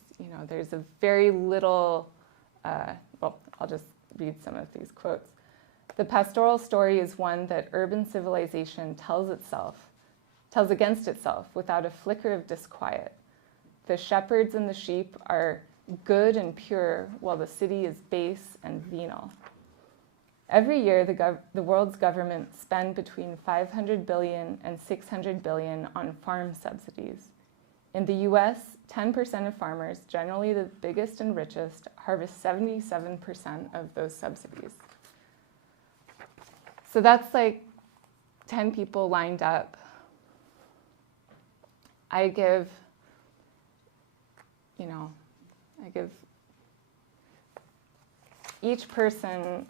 There's a very little, I'll just read some of these quotes. The pastoral story is one that urban civilization tells against itself without a flicker of disquiet. The shepherds and the sheep are good and pure, while the city is base and venal. Every year, the world's governments spend between 500 billion and 600 billion on farm subsidies. In the US, 10% of farmers, generally the biggest and richest, harvest 77% of those subsidies. So that's like 10 people lined up. I give each person,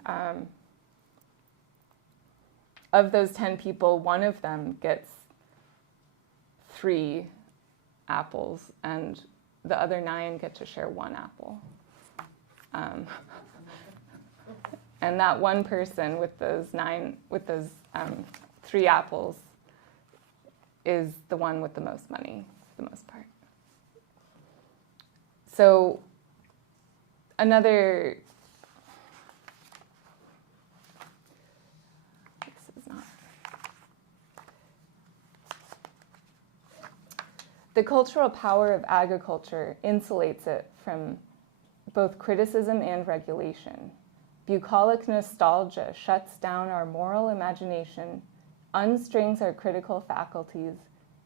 of those 10 people, one of them gets 3 apples, and the other 9 get to share 1 apple. And that one person with those 3 apples is the one with the most money, for the most part. So another, the cultural power of agriculture insulates it from both criticism and regulation. Bucolic nostalgia shuts down our moral imagination, unstrings our critical faculties,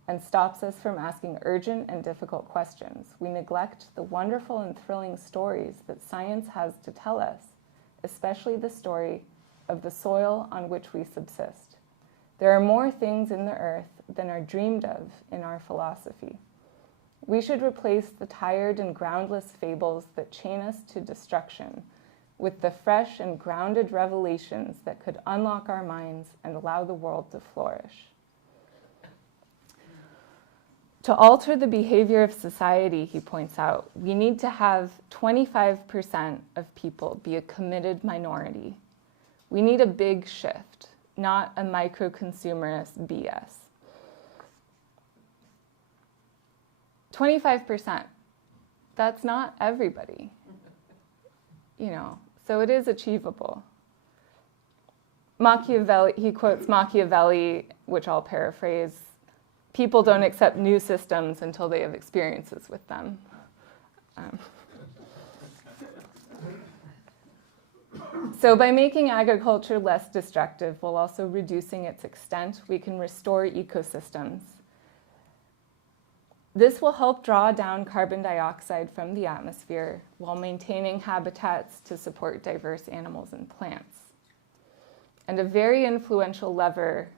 and stops us from asking urgent and difficult questions. We neglect the wonderful and thrilling stories that science has to tell us, especially the story of the soil on which we subsist. There are more things in the earth than are dreamed of in our philosophy. We should replace the tired and groundless fables that chain us to destruction with the fresh and grounded revelations that could unlock our minds and allow the world to flourish. To alter the behavior of society, he points out, we need to have 25% of people be a committed minority. We need a big shift, not a micro-consumerist BS. 25%, that's not everybody, so it is achievable. Machiavelli, he quotes Machiavelli, which I'll paraphrase, people don't accept new systems until they have experiences with them. So by making agriculture less destructive while also reducing its extent, we can restore ecosystems. This will help draw down carbon dioxide from the atmosphere while maintaining habitats to support diverse animals and plants. And a very influential lever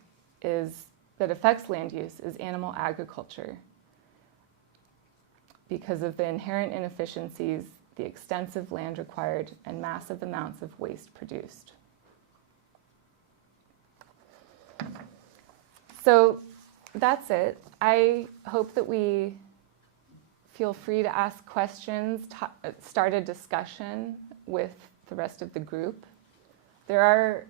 that affects land use is animal agriculture because of the inherent inefficiencies, the extensive land required, and massive amounts of waste produced. So that's it. I hope that we feel free to ask questions, start a discussion with the rest of the group. There are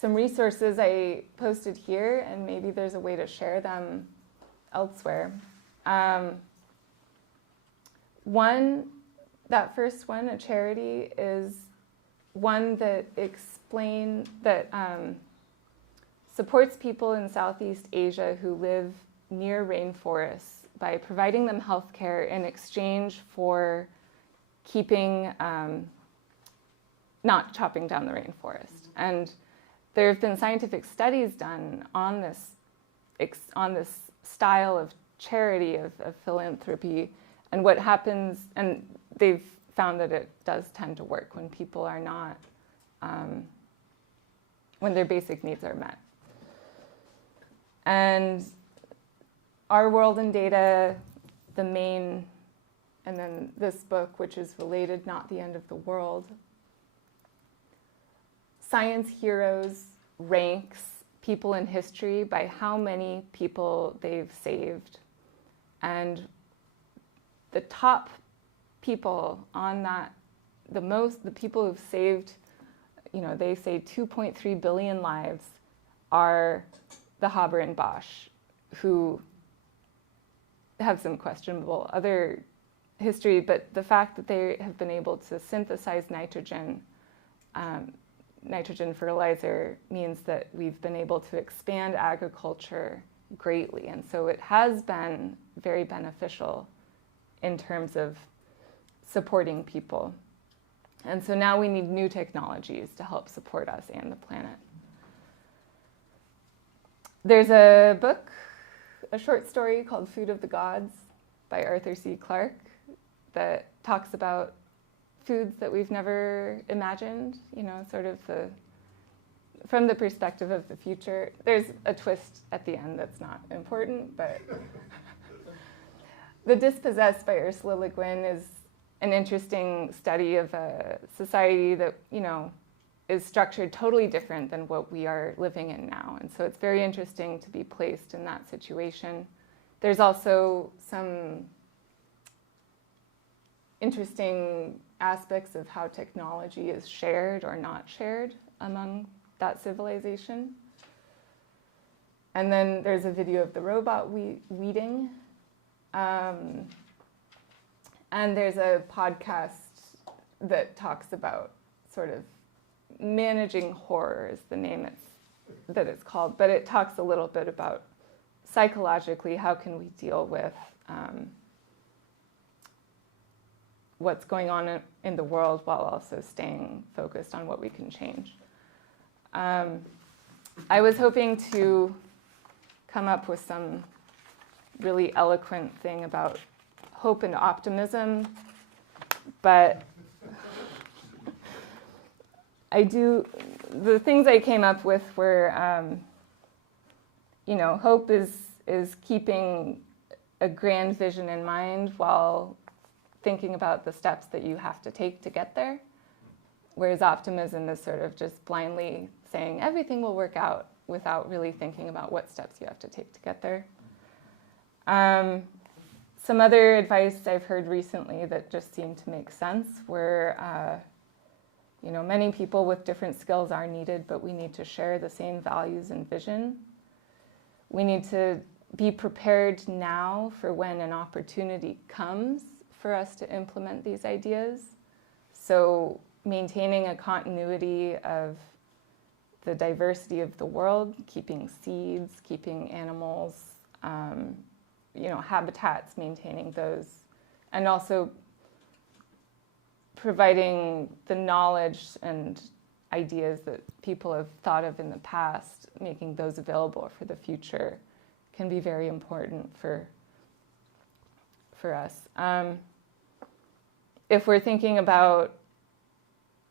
some resources I posted here, and maybe there's a way to share them elsewhere. That first one, a charity, is one that supports people in Southeast Asia who live near rainforests by providing them health care in exchange for keeping, not chopping down the rainforest. And there have been scientific studies done on this style of charity, of philanthropy, and what happens, and they've found that it does tend to work when people are not, when their basic needs are met. And Our World in Data, the main, and then this book, which is related, Not the End of the World. Science Heroes ranks people in history by how many people they've saved. And the top people on that, the people who've saved, they say 2.3 billion lives, are the Haber and Bosch, who have some questionable other history, but the fact that they have been able to synthesize nitrogen fertilizer means that we've been able to expand agriculture greatly. And so it has been very beneficial in terms of supporting people. And so now we need new technologies to help support us and the planet. There's a book, a short story called Food of the Gods by Arthur C. Clarke that talks about foods that we've never imagined, sort of from the perspective of the future. There's a twist at the end that's not important, but The Dispossessed by Ursula Le Guin is an interesting study of a society that, is structured totally different than what we are living in now. And so it's very interesting to be placed in that situation. There's also some interesting aspects of how technology is shared or not shared among that civilization. And then there's a video of the robot weeding. And there's a podcast that talks about sort of managing horror is the name that it's called, but it talks a little bit about psychologically how can we deal with what's going on in the world while also staying focused on what we can change. I was hoping to come up with some really eloquent thing about hope and optimism, but the things I came up with were, hope is keeping a grand vision in mind while thinking about the steps that you have to take to get there, whereas optimism is sort of just blindly saying everything will work out without really thinking about what steps you have to take to get there. Some other advice I've heard recently that just seemed to make sense were, many people with different skills are needed, but we need to share the same values and vision. We need to be prepared now for when an opportunity comes for us to implement these ideas. So maintaining a continuity of the diversity of the world, keeping seeds, keeping animals, habitats, maintaining those, and also providing the knowledge and ideas that people have thought of in the past, making those available for the future can be very important for us. If we're thinking about,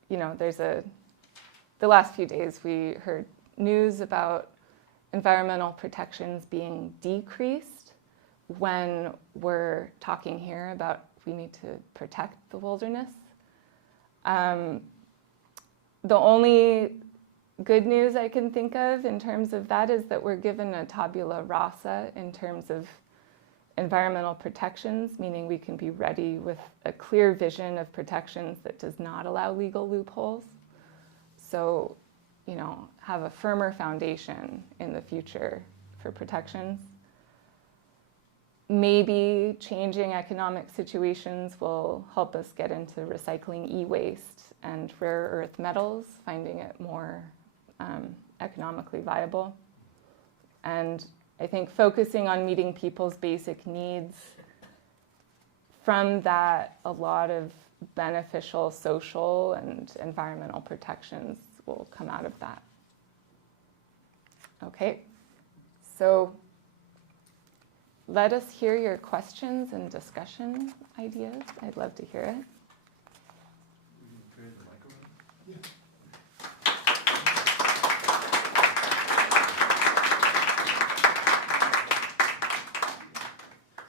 the last few days we heard news about environmental protections being decreased when we're talking here about we need to protect the wilderness. The only good news I can think of in terms of that is that we're given a tabula rasa in terms of environmental protections, meaning we can be ready with a clear vision of protections that does not allow legal loopholes. So, have a firmer foundation in the future for protections. Maybe changing economic situations will help us get into recycling e-waste and rare earth metals, finding it more economically viable. And I think focusing on meeting people's basic needs, from that, a lot of beneficial social and environmental protections will come out of that. Okay, so let us hear your questions and discussion ideas. I'd love to hear it.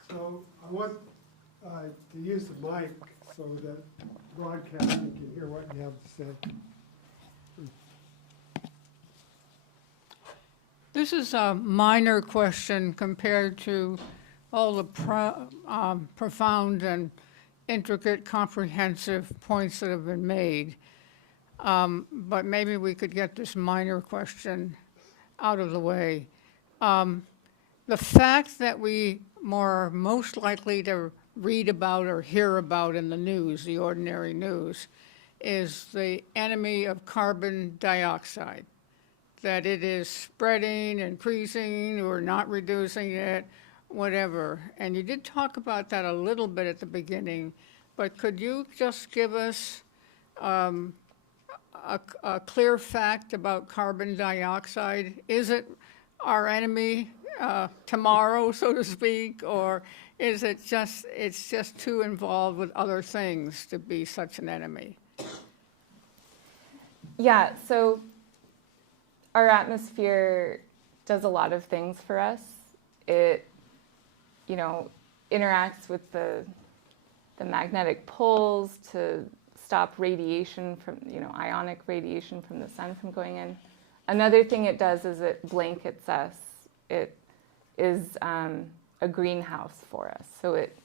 So I want to use the mic so that broadcasting can hear what you have to say. This is a minor question compared to all the profound and intricate, comprehensive points that have been made. But maybe we could get this minor question out of the way. The fact that we are most likely to read about or hear about in the news, the ordinary news, is the enemy of carbon dioxide. That it is spreading, increasing, or not reducing it, whatever. And you did talk about that a little bit at the beginning, but could you just give us a clear fact about carbon dioxide? Is it our enemy tomorrow, so to speak, or is it it's just too involved with other things to be such an enemy? Yeah, so our atmosphere does a lot of things for us. It, interacts with the magnetic poles to stop radiation from, ionic radiation from the sun from going in. Another thing it does is it blankets us. It is a greenhouse for us. So it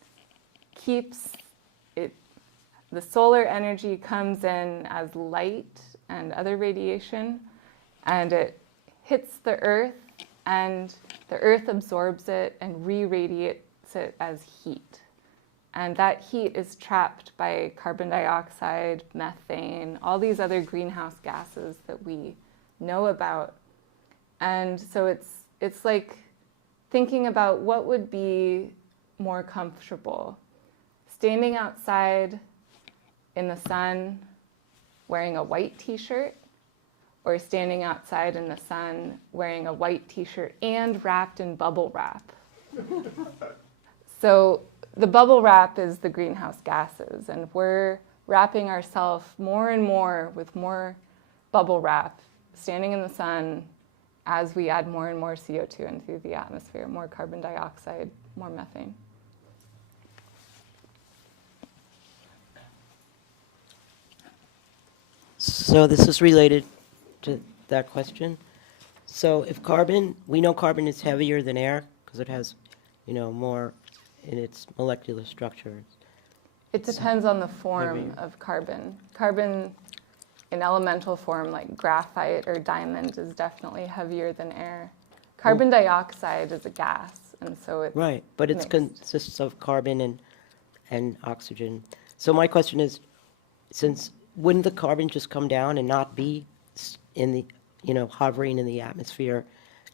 keeps the solar energy comes in as light and other radiation, and it hits the earth, and the earth absorbs it and re-radiates it as heat. And that heat is trapped by carbon dioxide, methane, all these other greenhouse gases that we know about. And so it's like thinking about what would be more comfortable. Standing outside in the sun wearing a white t-shirt, or standing outside in the sun wearing a white t-shirt and wrapped in bubble wrap. So the bubble wrap is the greenhouse gases, and we're wrapping ourselves more and more with more bubble wrap, standing in the sun as we add more and more CO2 into the atmosphere, more carbon dioxide, more methane. So this is related to that question. So if we know carbon is heavier than air because it has, more in its molecular structure. It depends on the form of carbon. Carbon in elemental form, like graphite or diamond, is definitely heavier than air. Carbon dioxide is a gas, and so it's right, but it consists of carbon and oxygen. So my question is, wouldn't the carbon just come down and not be in the, hovering in the atmosphere,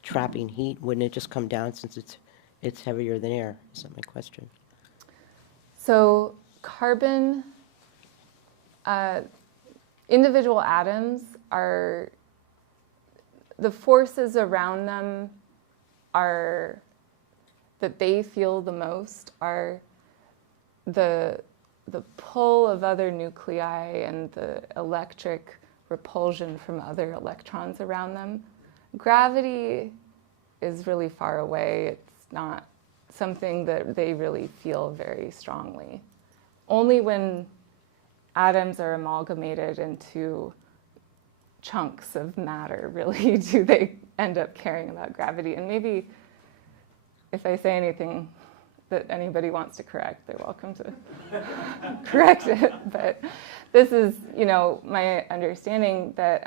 trapping heat? Wouldn't it just come down since it's heavier than air? Is that my question? So carbon, individual atoms are, the forces around them that they feel the most are the pull of other nuclei and the electric repulsion from other electrons around them. Gravity is really far away. It's not something that they really feel very strongly. Only when atoms are amalgamated into chunks of matter, really, do they end up caring about gravity. And maybe if I say anything that anybody wants to correct, they're welcome to correct it. But this is, my understanding that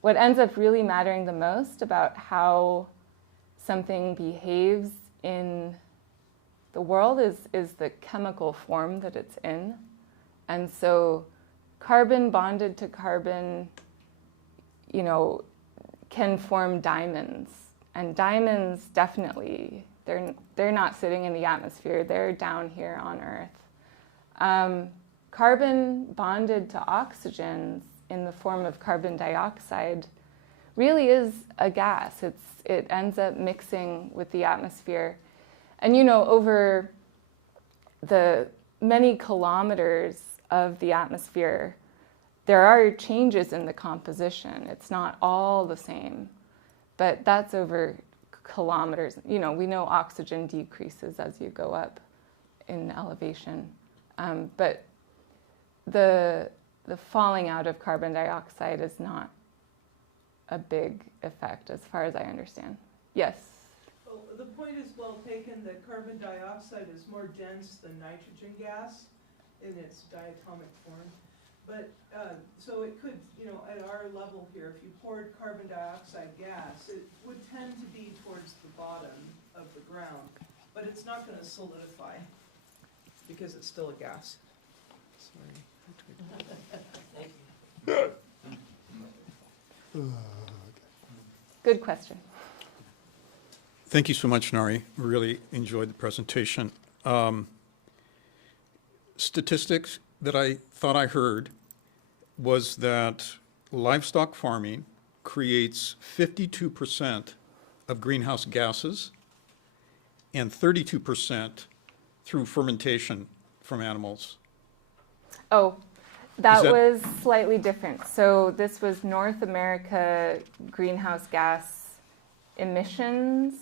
what ends up really mattering the most about how something behaves in the world is the chemical form that it's in. And so carbon bonded to carbon, can form diamonds. And diamonds definitely, they're not sitting in the atmosphere, they're down here on Earth. Carbon bonded to oxygen in the form of carbon dioxide really is a gas. It ends up mixing with the atmosphere. And over the many kilometers of the atmosphere, there are changes in the composition. It's not all the same, but that's over kilometers. We know oxygen decreases as you go up in elevation, but the falling out of carbon dioxide is not a big effect as far as I understand. Yes? Well, the point is well taken that carbon dioxide is more dense than nitrogen gas in its diatomic form. But so it could, at our level here, if you poured carbon dioxide gas, it would tend to be towards the bottom of the ground, but it's not going to solidify because it's still a gas. Sorry. Good question. Thank you so much, Nari. Really enjoyed the presentation. Statistics that I thought I heard was that livestock farming creates 52% of greenhouse gases and 32% through fermentation from animals. Oh, that that- was slightly different. So this was North America greenhouse gas emissions.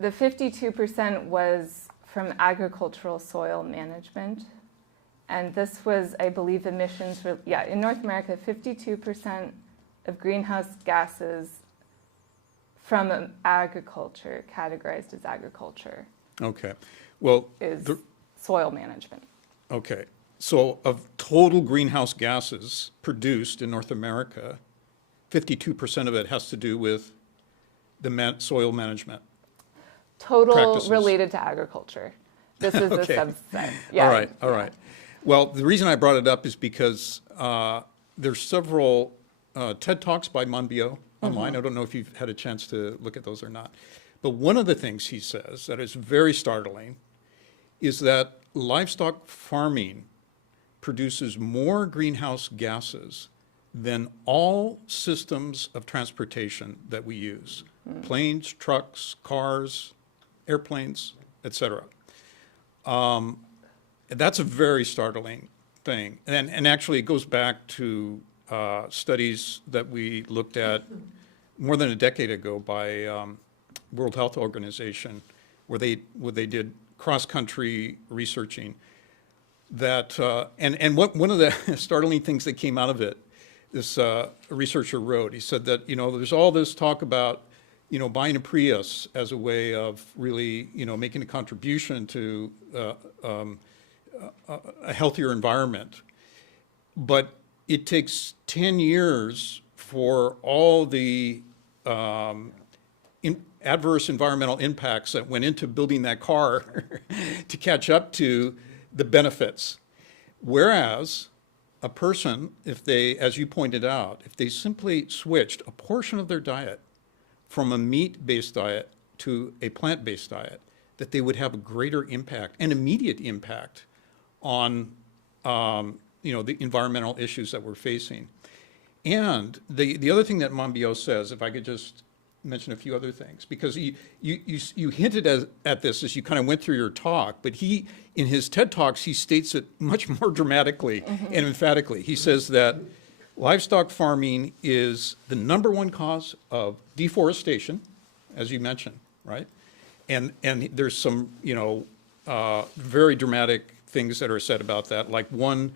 The 52% was from agricultural soil management. And this was, I believe, emissions for, in North America, 52% of greenhouse gases from agriculture, categorized as agriculture, Okay. Well, is soil management. okay. So of total greenhouse gases produced in North America, 52% of it has to do with the soil management. Total Practices. related to agriculture. This is Okay. a subset. Yeah. All right. Well, the reason I brought it up is because there's several TED Talks by Monbiot online. I don't know if you've had a chance to look at those or not. But one of the things he says that is very startling is that livestock farming produces more greenhouse gases than all systems of transportation that we use. Planes, trucks, cars, airplanes, etc. That's a very startling thing. And actually, it goes back to studies that we looked at more than a decade ago by World Health Organization, where they did cross-country researching. That one of the startling things that came out of it, this researcher wrote. He said that there's all this talk about buying a Prius as a way of really making a contribution to a healthier environment, but it takes 10 years for all the adverse environmental impacts that went into building that car to catch up to the benefits. Whereas a person, if they, as you pointed out, if they simply switched a portion of their diet from a meat-based diet to a plant-based diet, that they would have a greater impact, an immediate impact on the environmental issues that we're facing. And the other thing that Monbiot says, if I could just mention a few other things, because you hinted at this as you kind of went through your talk, but in his TED Talks, he states it much more dramatically and emphatically. He says that livestock farming is the #1 cause of deforestation, as you mentioned, right? And there's some, very dramatic things that are said about that. Like one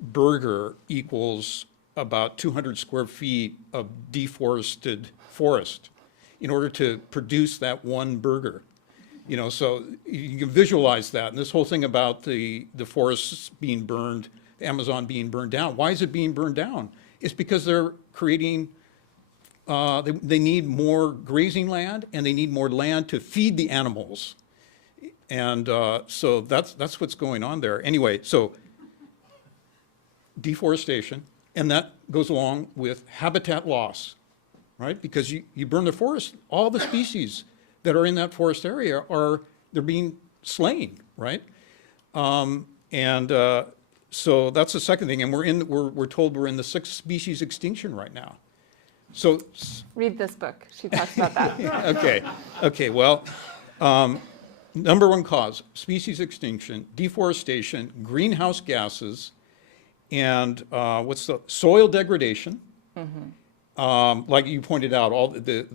burger equals about 200 square feet of deforested forest in order to produce that one burger. You know, so you can visualize that. And this whole thing about the forests being burned, the Amazon being burned down. Why is it being burned down? It's because they're creating, they need more grazing land and they need more land to feed the animals. And so that's what's going on there. Anyway, so deforestation, and that goes along with habitat loss, right? Because you burn the forest, all the species that are in that forest area they're being slain, right? So that's the second thing, and we're told we're in the 6th species extinction right now. So Read this book. She talks about that. okay. Well, number one cause: species extinction, deforestation, greenhouse gases, and what's the soil degradation? Like you pointed out, all the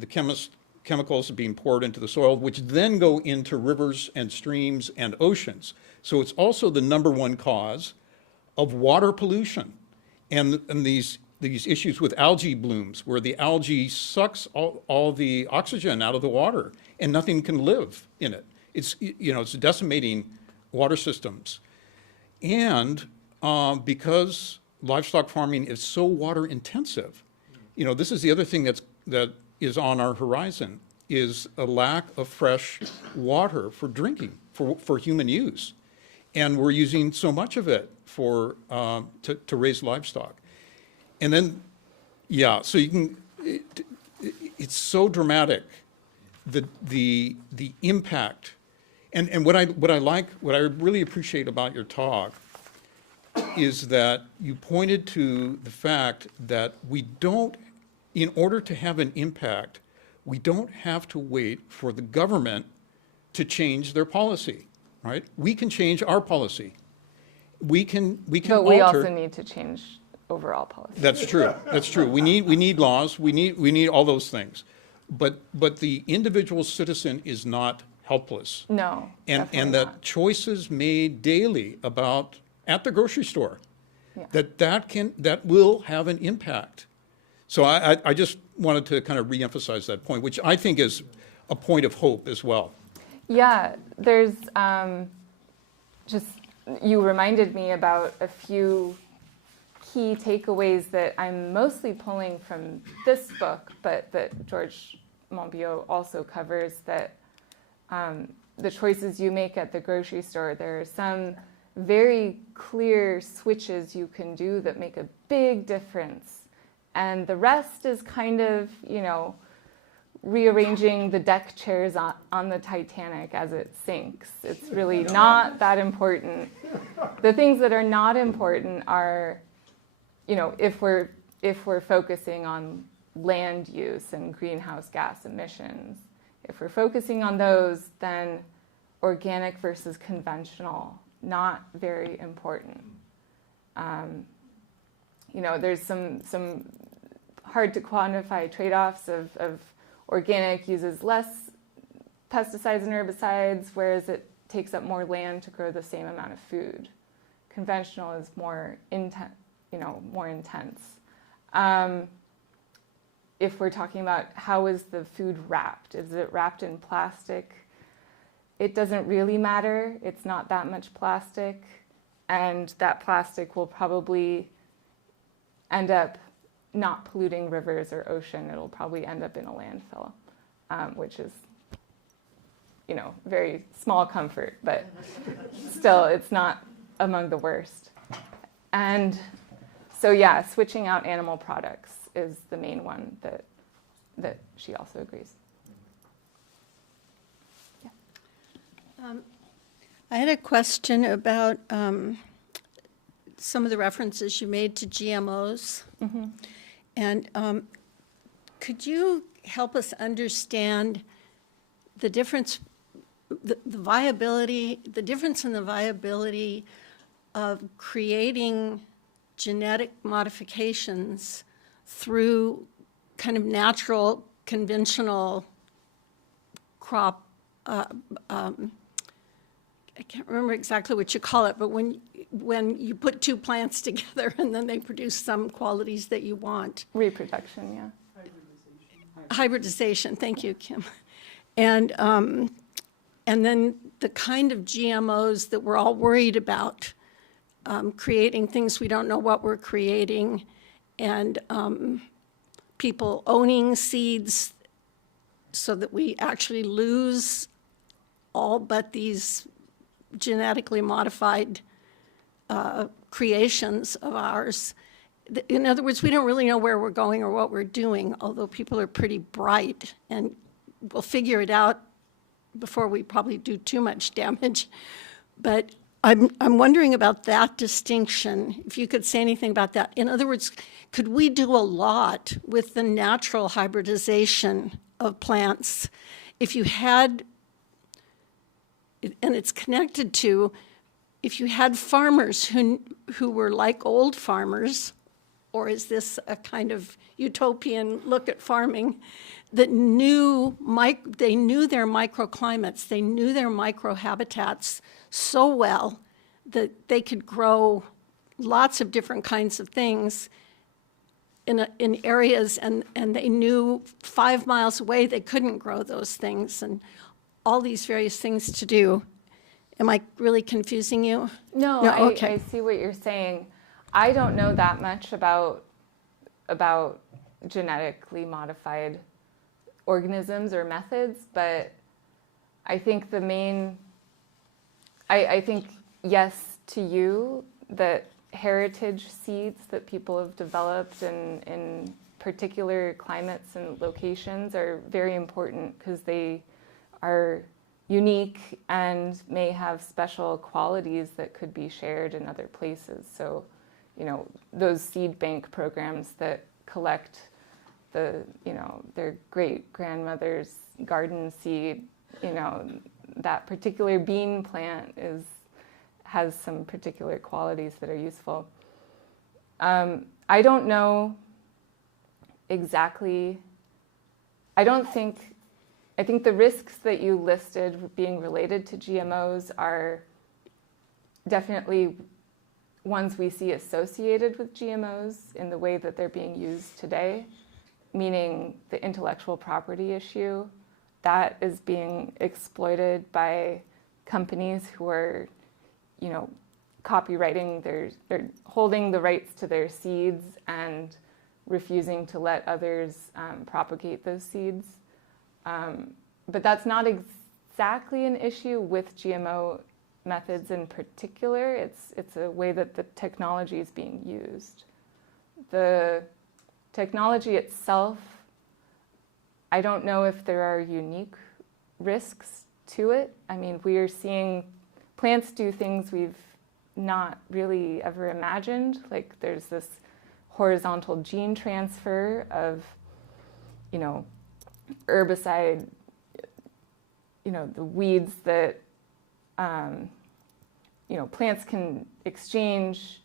chemicals are being poured into the soil, which then go into rivers and streams and oceans. So it's also the number one cause of water pollution, and these issues with algae blooms, where the algae sucks all the oxygen out of the water, and nothing can live in it. It's decimating water systems, and because livestock farming is so water intensive, this is the other thing that is on our horizon, is a lack of fresh water for drinking, for human use. And we're using so much of it to raise livestock. And then, so you can, it's so dramatic, the impact. And what I really appreciate about your talk is that you pointed to the fact that in order to have an impact, we don't have to wait for the government to change their policy, right? We can change our policy. We can But we alter. also need to change overall policy. That's true. That's true. We need laws. We need all those things. But the individual citizen is not helpless. No, And definitely that not. choices made daily at the grocery store, Yeah. that will have an impact. So I just wanted to kind of reemphasize that point, which I think is a point of hope as well. Yeah, there's you reminded me about a few key takeaways that I'm mostly pulling from this book, but that George Monbiot also covers, that the choices you make at the grocery store, there are some very clear switches you can do that make a big difference. And the rest is kind of, rearranging the deck chairs on the Titanic as it sinks. It's really not that important. The things that are not important are, if we're focusing on land use and greenhouse gas emissions, if we're focusing on those, then organic versus conventional, not very important. There's some hard to quantify trade-offs of organic uses less pesticides and herbicides, whereas it takes up more land to grow the same amount of food. Conventional is more intense. If we're talking about how is the food wrapped, is it wrapped in plastic? It doesn't really matter. It's not that much plastic, and that plastic will probably end up not polluting rivers or ocean. It'll probably end up in a landfill, which is, very small comfort, but still it's not among the worst. And so, switching out animal products is the main one that she also agrees. I had a question about some of the references you made to GMOs. Mm-hmm. And could you help us understand the difference, the difference in the viability of creating genetic modifications through kind of natural, conventional crop, I can't remember exactly what you call it, but when when you put two plants together and then they produce some qualities that you want. Reproduction, yeah. Hybridization, thank you, Kim. And then the kind of GMOs that we're all worried about, creating things we don't know what we're creating, and people owning seeds so that we actually lose all but these genetically modified creations of ours. In other words, we don't really know where we're going or what we're doing, although people are pretty bright and will figure it out before we probably do too much damage. But I'm wondering about that distinction, if you could say anything about that. In other words, could we do a lot with the natural hybridization of plants if you had, and it's connected to, if you had farmers who were like old farmers, or is this a kind of utopian look at farming, that they knew their microclimates, they knew their microhabitats so well that they could grow lots of different kinds of things in areas, and they knew 5 miles away they couldn't grow those things, and all these various things to do. Am I really confusing you? No, Okay. I see what you're saying. I don't know that much about genetically modified organisms or methods, but I think the main, I think yes to you, that heritage seeds that people have developed in particular climates and locations are very important because they are unique and may have special qualities that could be shared in other places. So, you know, those seed bank programs that collect the, you know, their great grandmother's garden seed, you know, that particular bean plant has some particular qualities that are useful. I don't know exactly, I think the risks that you listed being related to GMOs are definitely ones we see associated with GMOs in the way that they're being used today, meaning the intellectual property issue that is being exploited by companies who are, you know, copywriting they're holding the rights to their seeds and refusing to let others propagate those seeds. But that's not exactly an issue with GMO methods in particular. It's a way that the technology is being used. The technology itself, I don't know if there are unique risks to it. I mean, we are seeing plants do things we've not really ever imagined. Like there's this horizontal gene transfer of, you know, herbicide, you know, the weeds that, you know, plants can exchange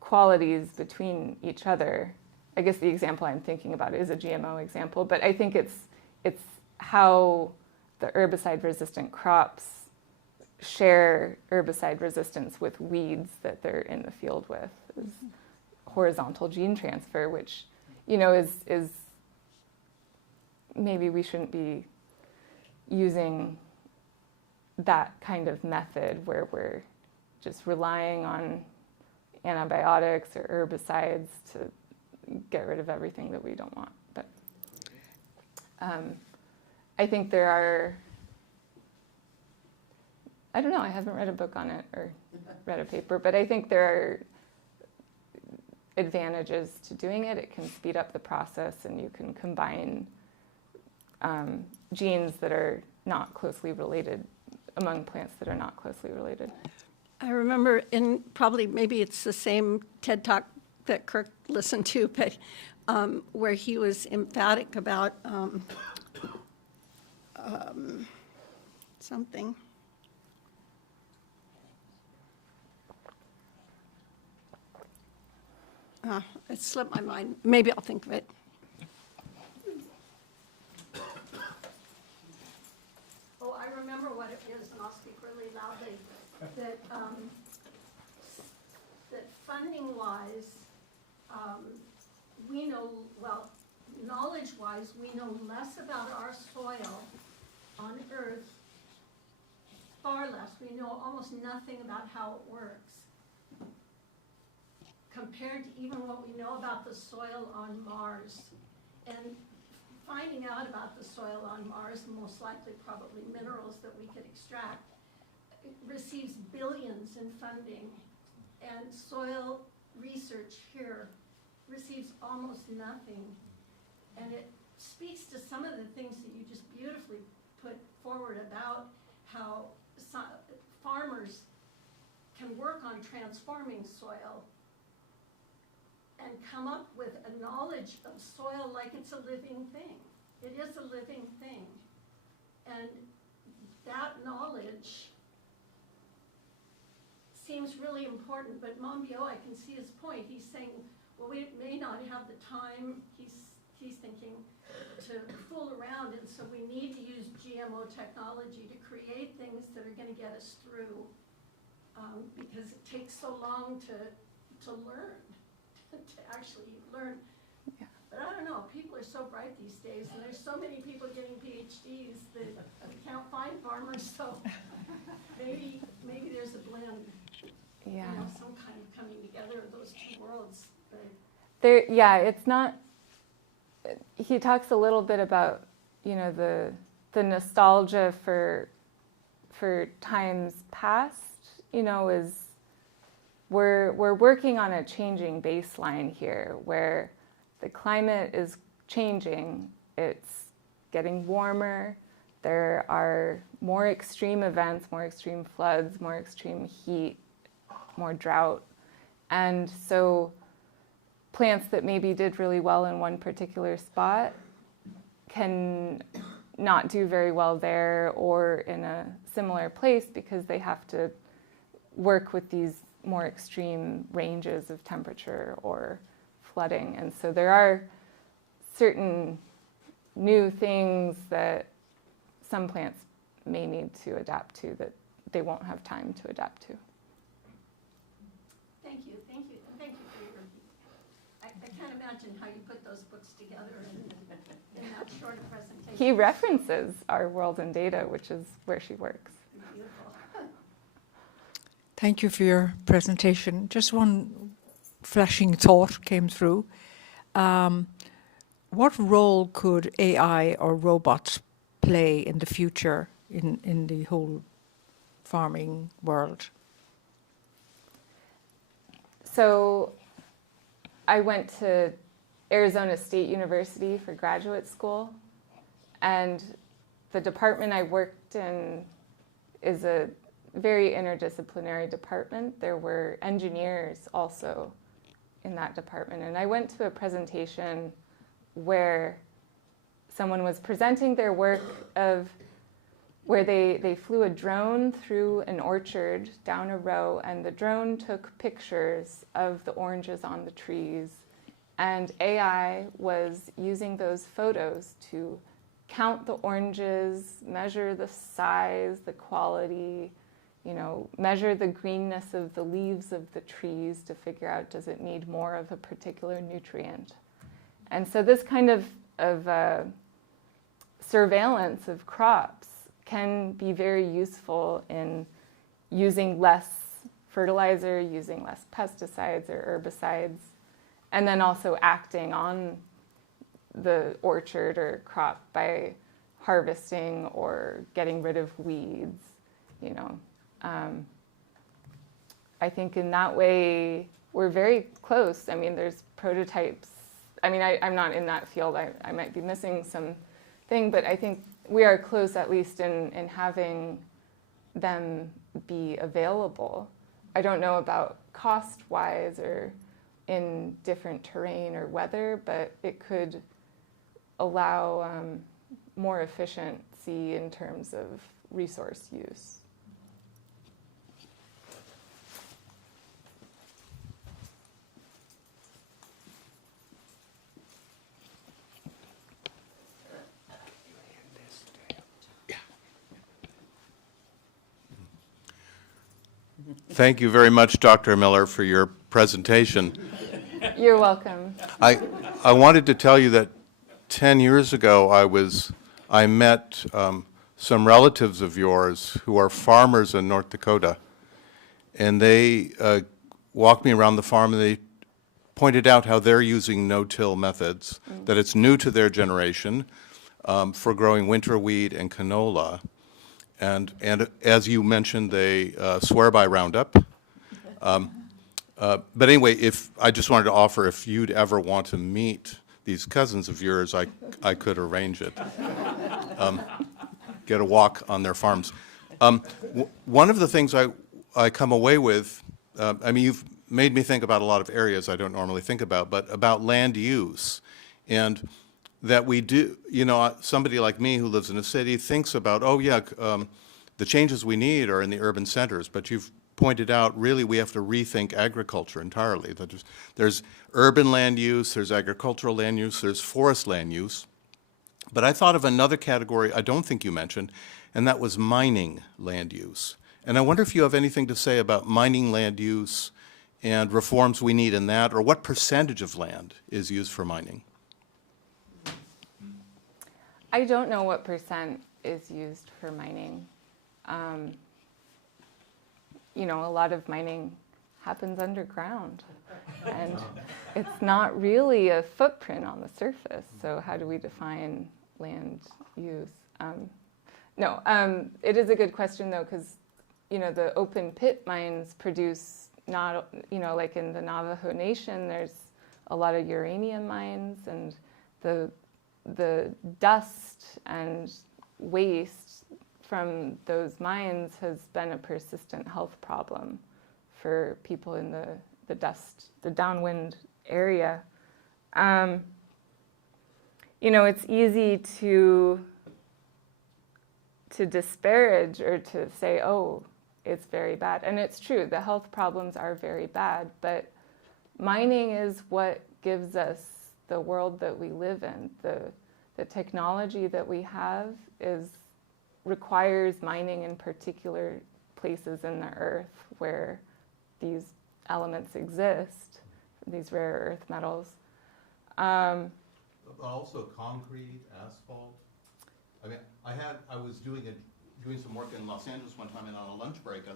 qualities between each other. I guess the example I'm thinking about is a GMO example, but I think it's how the herbicide-resistant crops share herbicide resistance with weeds that they're in the field with. Is horizontal gene transfer, which, you know, is maybe we shouldn't be using that kind of method where we're just relying on antibiotics or herbicides to get rid of everything that we don't want. But I think there are, I don't know, I haven't read a book on it or read a paper, but I think there are advantages to doing it. It can speed up the process, and you can combine genes that are not closely related among plants that are not closely related. I remember maybe it's the same TED Talk that Kirk listened to, but where he was emphatic about something. It slipped my mind. Maybe I'll think of it. Oh, I remember what it is, and I'll speak really loudly. That knowledge-wise, we know, well, knowledge-wise, we know less about our soil on Earth, far less. We know almost nothing about how it works, compared to even what we know about the soil on Mars. And finding out about the soil on Mars, most likely probably minerals that we could extract, it receives billions in funding. And soil research here receives almost nothing. And it speaks to some of the things that you just beautifully put forward about how farmers can work on transforming soil and come up with a knowledge of soil like it's a living thing. It is a living thing. And that knowledge seems really important, but Monbiot, I can see his point. He's saying, well, we may not have the time, he's thinking, to fool around, and so we need to use GMO technology to create things that are going to get us through, because it takes so long to learn, to actually learn. Yeah. But I don't know, people are so bright these days, and there's so many people getting PhDs that we can't find farmers, so maybe there's a blend, Yeah. you know, some kind of coming together of those two worlds. But There, yeah, it's not. He talks a little bit about, you know, the nostalgia for times past. You know, is we're working on a changing baseline here, where the climate is changing. It's getting warmer. There are more extreme events, more extreme floods, more extreme heat, more drought, and so plants that maybe did really well in one particular spot can not do very well there or in a similar place because they have to work with these more extreme ranges of temperature or flooding. And so there are certain new things that some plants may need to adapt to that they won't have time to adapt to. thank you for your, I can't imagine how you put those books together in that short presentation. He references our World in Data, which is where she works. Beautiful. Thank you for your presentation. Just one flashing thought came through. What role could AI or robots play in the future in the whole farming world? So I went to Arizona State University for graduate school, and the department I worked in is a very interdisciplinary department. There were engineers also in that department, and I went to a presentation where someone was presenting their work of where they flew a drone through an orchard down a row, and the drone took pictures of the oranges on the trees, and AI was using those photos to count the oranges, measure the size, the quality, you know, measure the greenness of the leaves of the trees to figure out, does it need more of a particular nutrient? And so this kind of surveillance of crops can be very useful in using less fertilizer, using less pesticides or herbicides, and then also acting on the orchard or crop by harvesting or getting rid of weeds, you know. I think in that way we're very close. I mean, there's prototypes. I mean, I'm not in that field. I might be missing something, but I think we are close, at least in having them be available. I don't know about cost-wise or in different terrain or weather, but it could allow more efficiency in terms of resource use. Thank you very much, Dr. Miller, for your presentation. You're welcome. I wanted to tell you that 10 years ago I met some relatives of yours who are farmers in North Dakota, and they walked me around the farm and they pointed out how they're using no-till methods, that it's new to their generation for growing winter wheat and canola. And as you mentioned, they swear by Roundup. But anyway, I just wanted to offer, if you'd ever want to meet these cousins of yours, I could arrange it. Get a walk on their farms. One of the things I come away with, I mean, you've made me think about a lot of areas I don't normally think about, but about land use. And that we do, you know, somebody like me who lives in a city thinks about, oh yeah, the changes we need are in the urban centers, but you've pointed out, really, we have to rethink agriculture entirely. There's urban land use, there's agricultural land use, there's forest land use. But I thought of another category I don't think you mentioned, and that was mining land use. And I wonder if you have anything to say about mining land use and reforms we need in that, or what percentage of land is used for mining? I don't know what percent is used for mining. You know, a lot of mining happens underground, and it's not really a footprint on the surface. So how do we define land use? It is a good question though, because you know the open pit mines produce not, you know, like in the Navajo Nation, there's a lot of uranium mines, and the dust and waste from those mines has been a persistent health problem for people in the downwind area. You know, it's easy to disparage or to say, oh, it's very bad. And it's true, the health problems are very bad, but mining is what gives us the world that we live in. The technology that we have requires mining in particular places in the earth where these elements exist, these rare earth metals. Also concrete, asphalt. I mean, I was doing some work in Los Angeles one time, and on a lunch break, I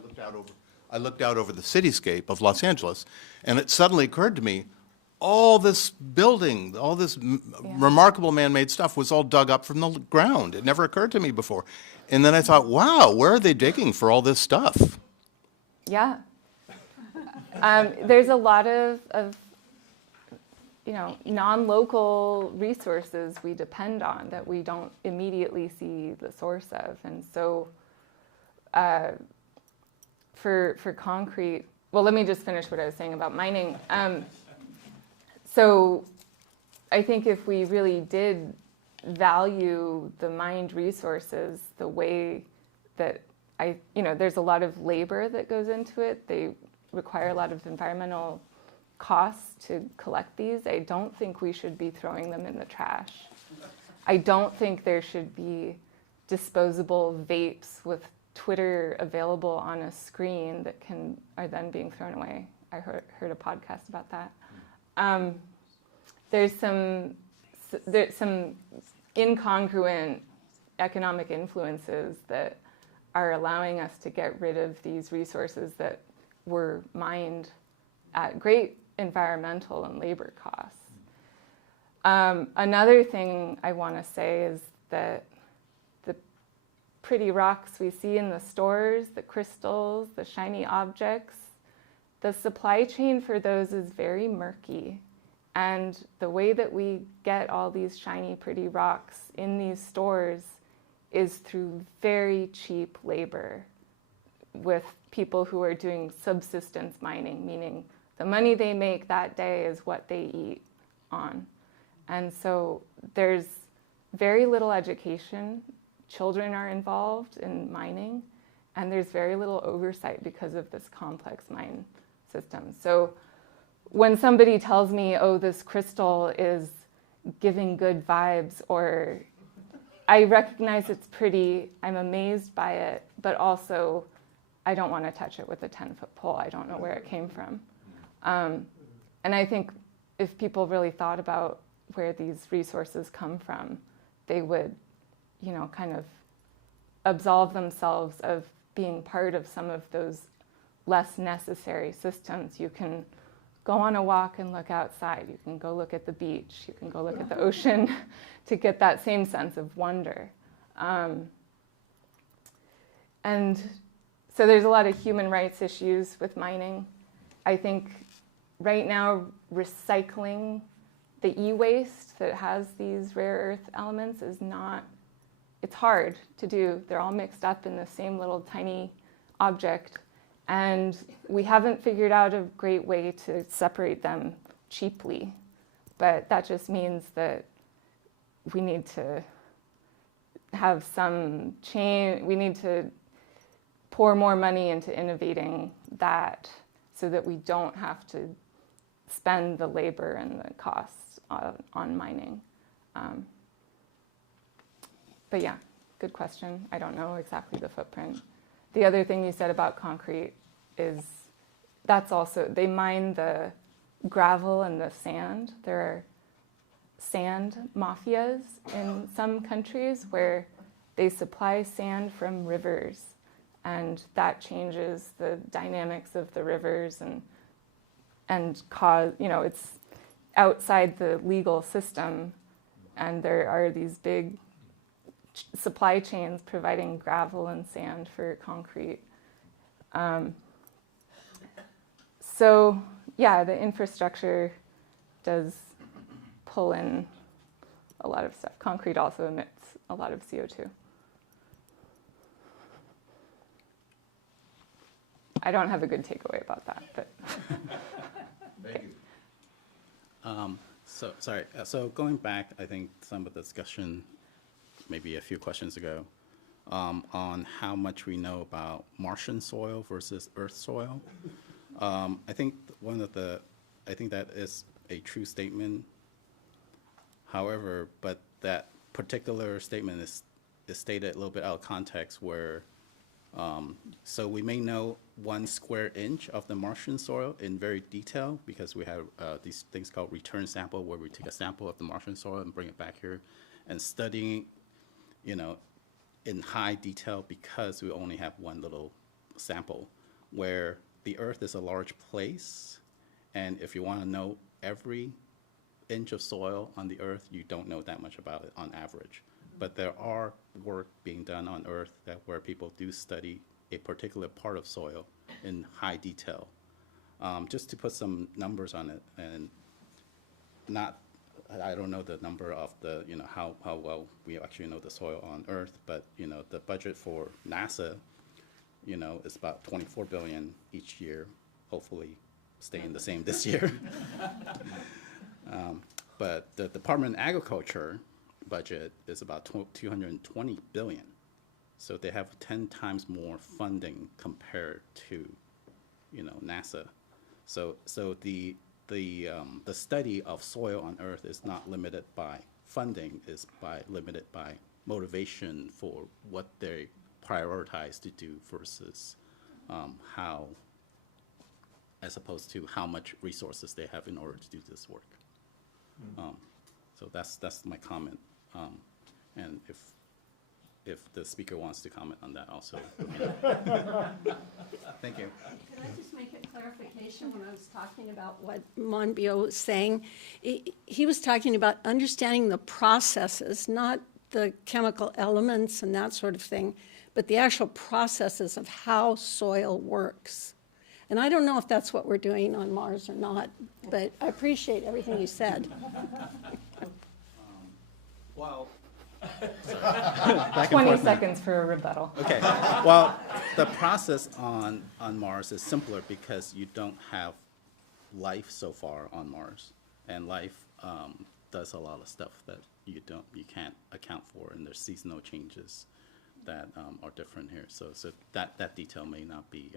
looked out over the cityscape of Los Angeles, and it suddenly occurred to me, all this building, all this remarkable man-made stuff was all dug up from the ground. It never occurred to me before. And then I thought, wow, where are they digging for all this stuff? Yeah. There's a lot of you know, non-local resources we depend on that we don't immediately see the source of. And so for concrete, well, let me just finish what I was saying about mining. So I think if we really did value the mined resources the way that there's a lot of labor that goes into it. They require a lot of environmental costs to collect these. I don't think we should be throwing them in the trash. I don't think there should be disposable vapes with Twitter available on a screen that are then being thrown away. I heard a podcast about that. There's some incongruent economic influences that are allowing us to get rid of these resources that were mined at great environmental and labor costs. Another thing I want to say is that the pretty rocks we see in the stores, the crystals, the shiny objects, the supply chain for those is very murky. And the way that we get all these shiny, pretty rocks in these stores is through very cheap labor with people who are doing subsistence mining, meaning the money they make that day is what they eat on. And so there's very little education. Children are involved in mining, and there's very little oversight because of this complex mine system. So when somebody tells me, oh, this crystal is giving good vibes, or I recognize it's pretty, I'm amazed by it, but also I don't want to touch it with a 10-foot pole. I don't know where it came from. And I think if people really thought about where these resources come from, they would, kind of absolve themselves of being part of some of those less necessary systems. You can go on a walk and look outside. You can go look at the beach. You can go look at the ocean to get that same sense of wonder. And so there's a lot of human rights issues with mining. I think right now recycling the e-waste that has these rare earth elements is not, it's hard to do. They're all mixed up in the same little tiny object. And we haven't figured out a great way to separate them cheaply. But that just means that we need to have some change. We need to pour more money into innovating that so that we don't have to spend the labor and the costs on mining. But yeah, good question. I don't know exactly the footprint. The other thing you said about concrete is that's also, they mine the gravel and the sand. There are sand mafias in some countries where they supply sand from rivers, and that changes the dynamics of the rivers and cause, it's outside the legal system, and there are these big supply chains providing gravel and sand for concrete. So yeah, the infrastructure does pull in a lot of stuff. Concrete also emits a lot of CO2. I don't have a good takeaway about that, but. Thank you. So going back, I think some of the discussion, maybe a few questions ago, on how much we know about Martian soil versus Earth soil. I think that is a true statement. However, but that particular statement is stated a little bit out of context where, so we may know 1 square inch of the Martian soil in very detail because we have these things called return sample where we take a sample of the Martian soil and bring it back here and studying, in high detail because we only have one little sample where the Earth is a large place, and if you want to know every inch of soil on the Earth, you don't know that much about it on average. But there are work being done on Earth where people do study a particular part of soil in high detail. Just to put some numbers on it, and I don't know the number of the, how well we actually know the soil on Earth, but, the budget for NASA, is about $24 billion each year, hopefully staying the same this year. But the Department of Agriculture budget is about $220 billion. So they have 10 times more funding compared to, NASA. So the study of soil on Earth is not limited by funding, is limited by motivation for what they prioritize to do versus how, as opposed to how much resources they have in order to do this work. So that's my comment. And if the speaker wants to comment on that also. Thank you. Can I just make a clarification when I was talking about what Monbiot was saying? He was talking about understanding the processes, not the chemical elements and that sort of thing, but the actual processes of how soil works. And I don't know if that's what we're doing on Mars or not, but I appreciate everything you said. Well, 20 seconds for a rebuttal. okay. Well, the process on Mars is simpler because you don't have life so far on Mars, and life does a lot of stuff that you can't account for, and there's seasonal changes that are different here. So that detail may not be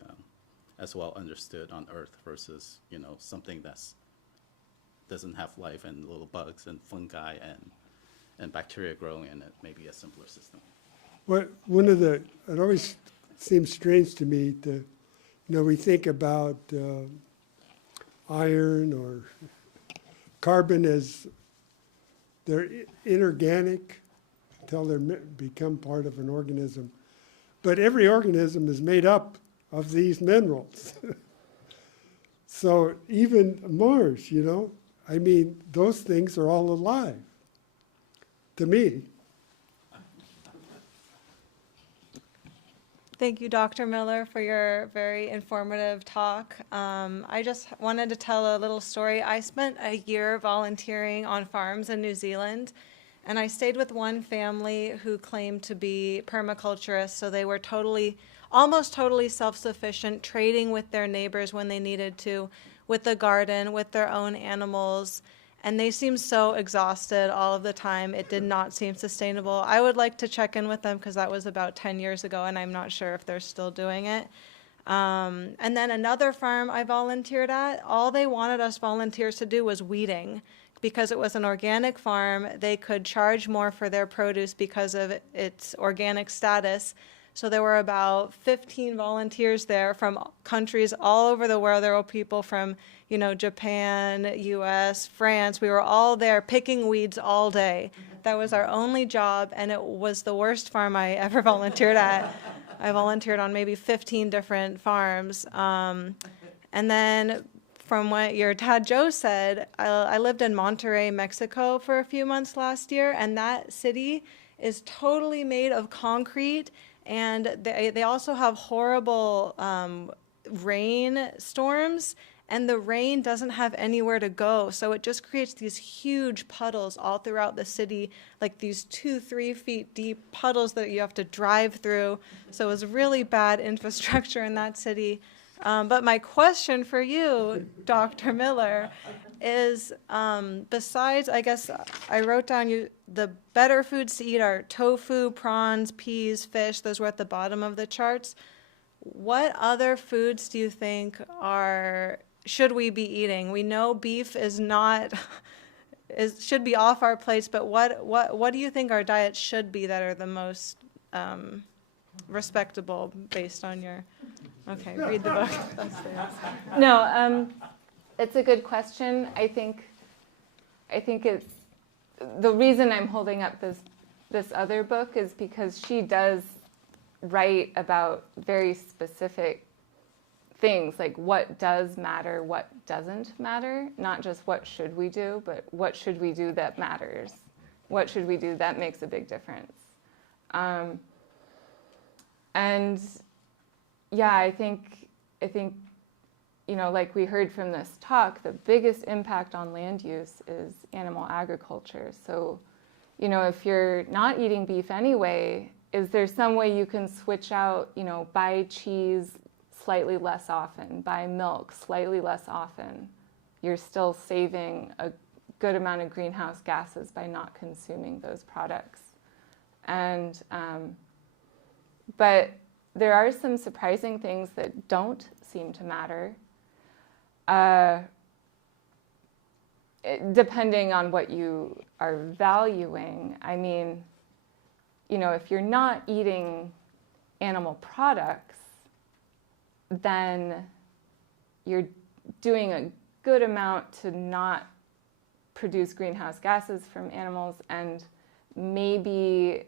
as well understood on Earth versus something that's doesn't have life and little bugs and fungi and bacteria growing in it, maybe a simpler system. It always seems strange to me we think about iron or carbon as they're inorganic until they become part of an organism. But every organism is made up of these minerals. So even Mars, you know, I mean, those things are all alive, to me. Thank you, Dr. Miller, for your very informative talk. I just wanted to tell a little story. I spent a year volunteering on farms in New Zealand, and I stayed with one family who claimed to be permaculturists, so they were almost totally self-sufficient, trading with their neighbors when they needed to, with the garden, with their own animals. And they seemed so exhausted all of the time. It did not seem sustainable. I would like to check in with them because that was about 10 years ago, and I'm not sure if they're still doing it. And then another farm I volunteered at, all they wanted us volunteers to do was weeding. Because it was an organic farm, they could charge more for their produce because of its organic status. So there were about 15 volunteers there from countries all over the world. There were people from, you know, Japan, US, France. We were all there picking weeds all day. That was our only job, and it was the worst farm I ever volunteered at. I volunteered on maybe 15 different farms. And then from what your dad Joe said, I lived in Monterrey, Mexico for a few months last year, and that city is totally made of concrete. And they also have horrible rain storms, and the rain doesn't have anywhere to go. So it just creates these huge puddles all throughout the city, like these 2-3 feet deep puddles that you have to drive through. So it was really bad infrastructure in that city. But my question for you, Dr. Miller, is besides, I guess I wrote down the better foods to eat are tofu, prawns, peas, fish. Those were at the bottom of the charts. What other foods do you think should we be eating? We know beef is not should be off our plates, but what do you think our diet should be that are the most respectable based on your? Okay, read the book. That's the answer. No, it's a good question. I think it's the reason I'm holding up this other book is because she does write about very specific things, like what does matter, what doesn't matter, not just what should we do, but what should we do that matters, what should we do that makes a big difference. And yeah, I think, you know, like we heard from this talk, the biggest impact on land use is animal agriculture. So, you know, if you're not eating beef anyway, is there some way you can switch out, you know, buy cheese slightly less often, buy milk slightly less often? You're still saving a good amount of greenhouse gases by not consuming those products. And, but there are some surprising things that don't seem to matter, depending on what you are valuing. I mean, you know, if you're not eating animal products, then you're doing a good amount to not produce greenhouse gases from animals, and maybe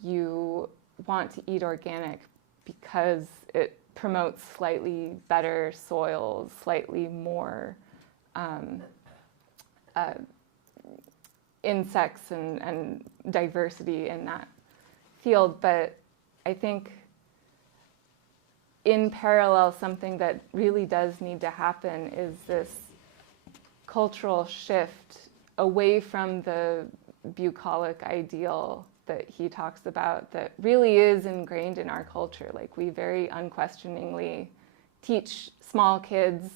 you want to eat organic because it promotes slightly better soils, slightly more insects and diversity in that field. But I think in parallel, something that really does need to happen is this cultural shift away from the bucolic ideal that he talks about that really is ingrained in our culture. Like, we very unquestioningly teach small kids,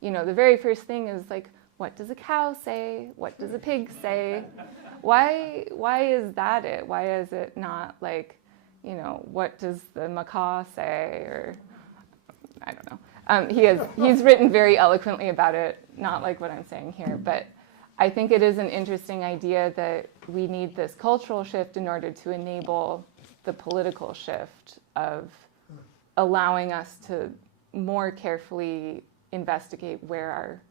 you know, the very first thing is like, what does a cow say? What does a pig say? Why is that it? Why is it not like, you know, what does the macaw say? Or I don't know. He's written very eloquently about it, not like what I'm saying here, but I think it is an interesting idea that we need this cultural shift in order to enable the political shift of allowing us to more carefully investigate where our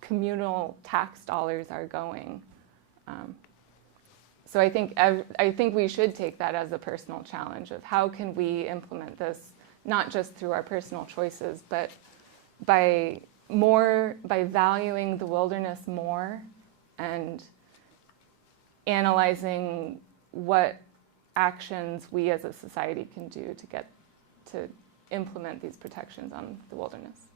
communal tax dollars are going. So I think we should take that as a personal challenge of how can we implement this, not just through our personal choices, but by valuing the wilderness more and analyzing what actions we as a society can do to implement these protections on the wilderness.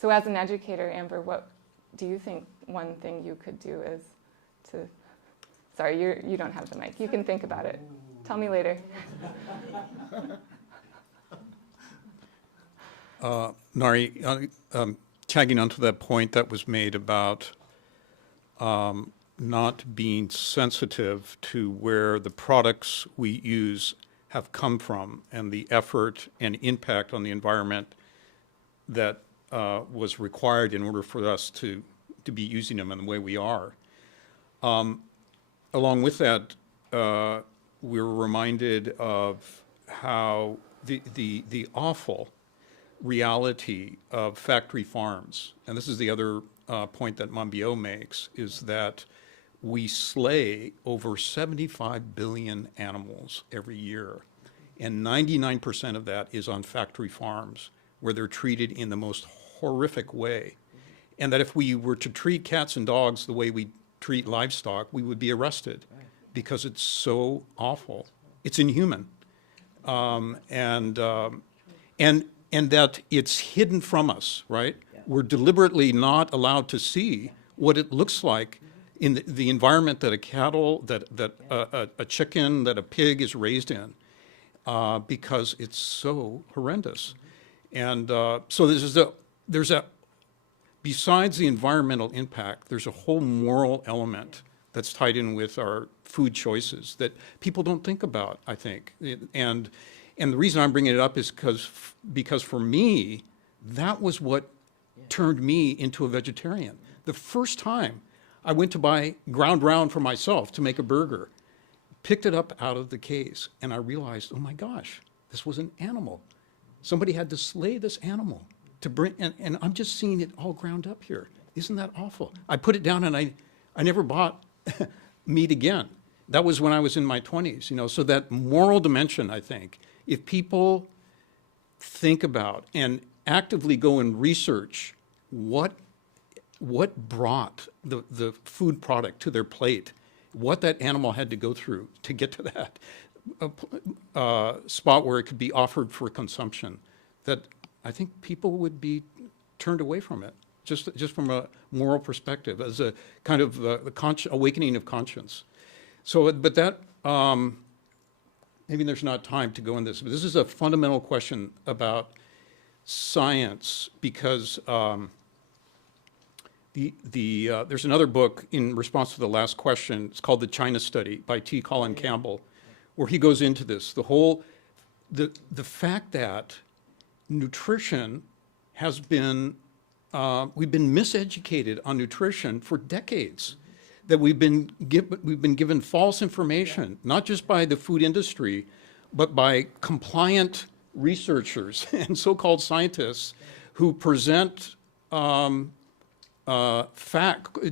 So as an educator, Amber, what do you think one thing you could do is to, sorry, you don't have the mic. You can think about it. Tell me later. Nari, tagging onto that point that was made about not being sensitive to where the products we use have come from and the effort and impact on the environment that was required in order for us to be using them in the way we are. Along with that, we were reminded of how the awful reality of factory farms, and this is the other point that Monbiot makes, is that we slay over 75 billion animals every year, and 99% of that is on factory farms where they're treated in the most horrific way. And that if we were to treat cats and dogs the way we treat livestock, we would be arrested because it's so awful. It's inhuman. And that it's hidden from us, right? We're deliberately not allowed to see what it looks like in the environment that a cattle, that a chicken, that a pig is raised in, because it's so horrendous. And so there's a, besides the environmental impact, there's a whole moral element that's tied in with our food choices that people don't think about, I think. And the reason I'm bringing it up is because for me, that was what turned me into a vegetarian. The first time I went to buy ground round for myself to make a burger, picked it up out of the case, and I realized, oh my gosh, this was an animal. Somebody had to slay this animal to bring, and I'm just seeing it all ground up here. Isn't that awful? I put it down and I never bought meat again. That was when I was in my 20s, you know, so that moral dimension, I think, if people think about and actively go and research what brought the food product to their plate, what that animal had to go through to get to that spot where it could be offered for consumption, that I think people would be turned away from it, just from a moral perspective, as a kind of the awakening of conscience. So, but that, maybe there's not time to go in this, but this is a fundamental question about science, because there's another book in response to the last question. It's called The China Study by T. Colin Campbell, where he goes into this. The fact that nutrition has been, we've been miseducated on nutrition for decades. That we've been given false information, not just by the food industry, but by compliant researchers and so-called scientists who present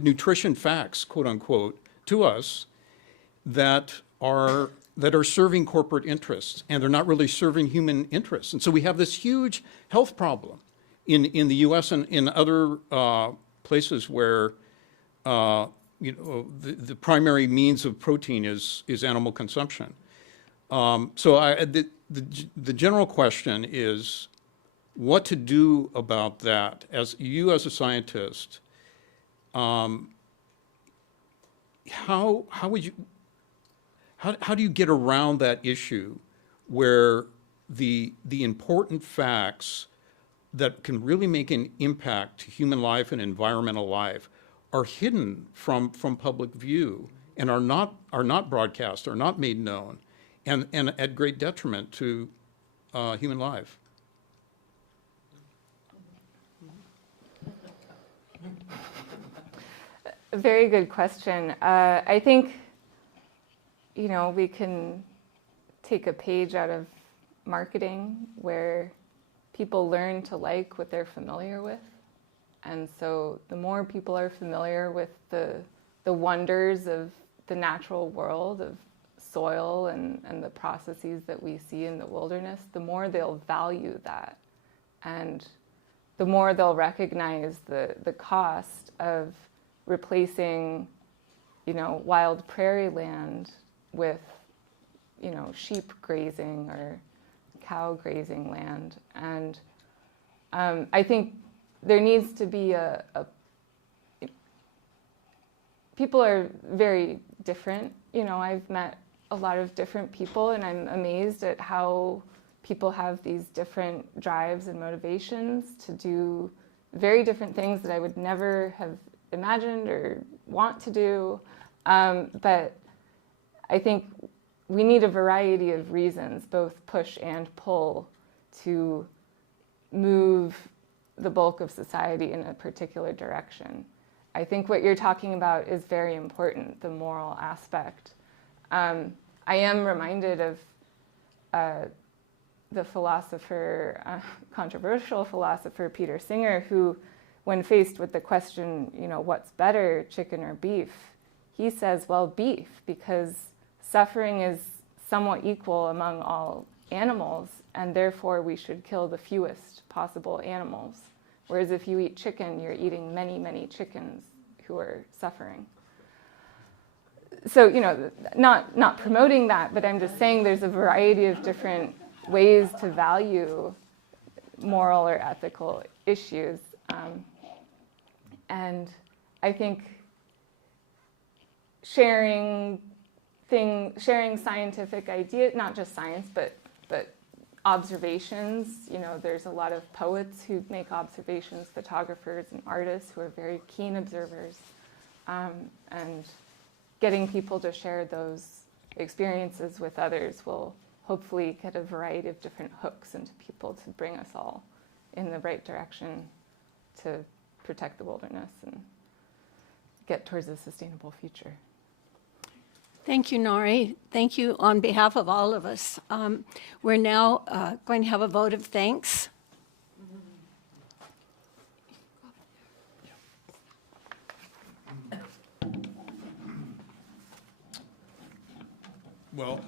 nutrition facts, quote unquote, to us that are serving corporate interests, and they're not really serving human interests. And so we have this huge health problem in the U.S. and in other places where you know, the primary means of protein is animal consumption. So the general question is what to do about that. As you as a scientist, how do you get around that issue where the important facts that can really make an impact to human life and environmental life are hidden from public view and are not broadcast, are not made known, and at great detriment to human life? A very good question. I think, you know, we can take a page out of marketing where people learn to like what they're familiar with. And so the more people are familiar with the wonders of the natural world, of soil and the processes that we see in the wilderness, the more they'll value that. And the more they'll recognize the cost of replacing, wild prairie land with, sheep grazing or cow grazing land. And I think there needs to be people are very different. I've met a lot of different people, and I'm amazed at how people have these different drives and motivations to do very different things that I would never have imagined or want to do. But I think we need a variety of reasons, both push and pull, to move the bulk of society in a particular direction. I think what you're talking about is very important, the moral aspect. I am reminded of the philosopher, controversial philosopher Peter Singer, who, when faced with the question, what's better, chicken or beef, he says, well, beef, because suffering is somewhat equal among all animals, and therefore we should kill the fewest possible animals. Whereas if you eat chicken, you're eating many, many chickens who are suffering. So, not promoting that, but I'm just saying there's a variety of different ways to value moral or ethical issues. And I think sharing scientific ideas, not just science, but observations. There's a lot of poets who make observations, photographers and artists who are very keen observers, and getting people to share those experiences with others will hopefully get a variety of different hooks into people to bring us all in the right direction to protect the wilderness and get towards a sustainable future. Thank you, Nori. Thank you on behalf of all of us. We're now going to have a vote of thanks. Well,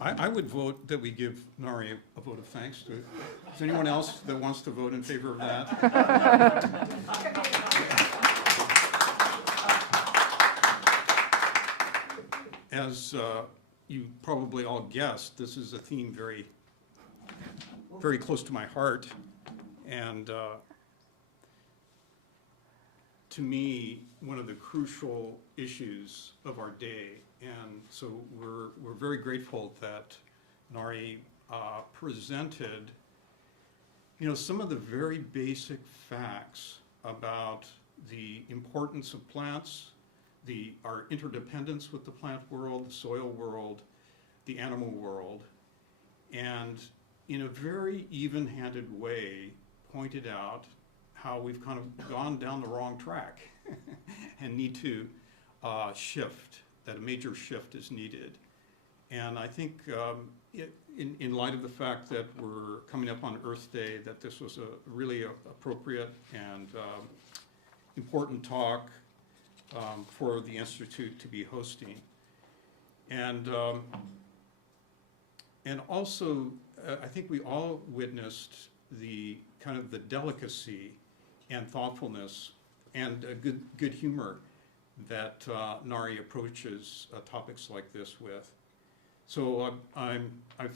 I would vote that we give Nari a vote of thanks. Is anyone else that wants to vote in favor of that? As you probably all guessed, this is a theme very, very close to my heart. And to me, one of the crucial issues of our day. And so we're very grateful that Nari presented, some of the very basic facts about the importance of plants, our interdependence with the plant world, the soil world, the animal world, and in a very even-handed way pointed out how we've kind of gone down the wrong track and need to shift, that a major shift is needed. And I think in light of the fact that we're coming up on Earth Day, that this was a really appropriate and important talk for the Institute to be hosting. And also, I think we all witnessed the kind of the delicacy and thoughtfulness and good humor that Nari approaches topics like this with. So I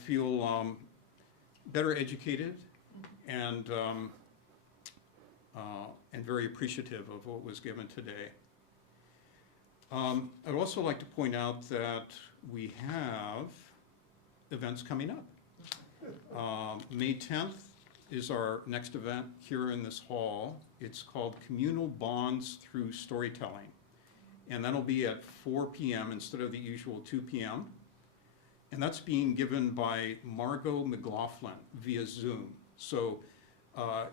feel better educated and very appreciative of what was given today. I'd also like to point out that we have events coming up. May 10th is our next event here in this hall. It's called Communal Bonds Through Storytelling. And that'll be at 4 p.m. instead of the usual 2 p.m. And that's being given by Margot McLaughlin via Zoom. So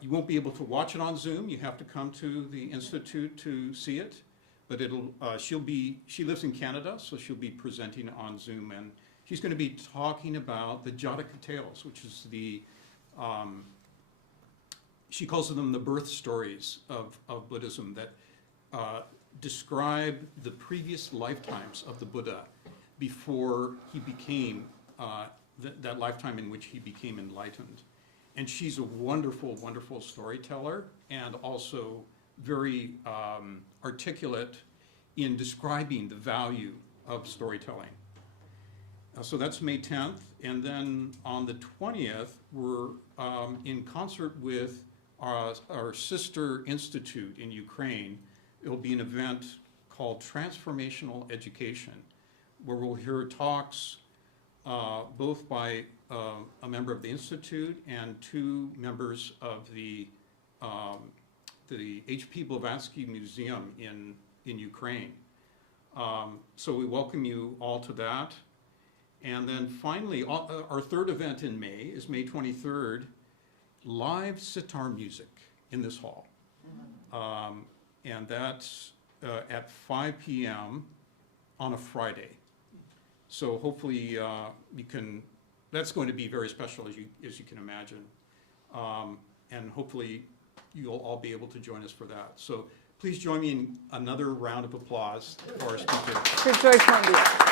you won't be able to watch it on Zoom. You have to come to the Institute to see it. But she lives in Canada, so she'll be presenting on Zoom. And she's going to be talking about the Jataka Tales, which is the she calls them the birth stories of Buddhism that describe the previous lifetimes of the Buddha before he became, that lifetime in which he became enlightened. And she's a wonderful, wonderful storyteller and also very articulate in describing the value of storytelling. So that's May 10th, and then on the 20th, we're in concert with our sister institute in Ukraine. It'll be an event called Transformational Education, where we'll hear talks both by a member of the institute and two members of the H.P. Blavatsky Museum in Ukraine. So we welcome you all to that. And then finally, our third event in May is May 23rd, live sitar music in this hall. And that's at 5 p.m. on a Friday. So hopefully that's going to be very special, as you can imagine. And hopefully you'll all be able to join us for that. So please join me in another round of applause for our speaker. For George Monbiot.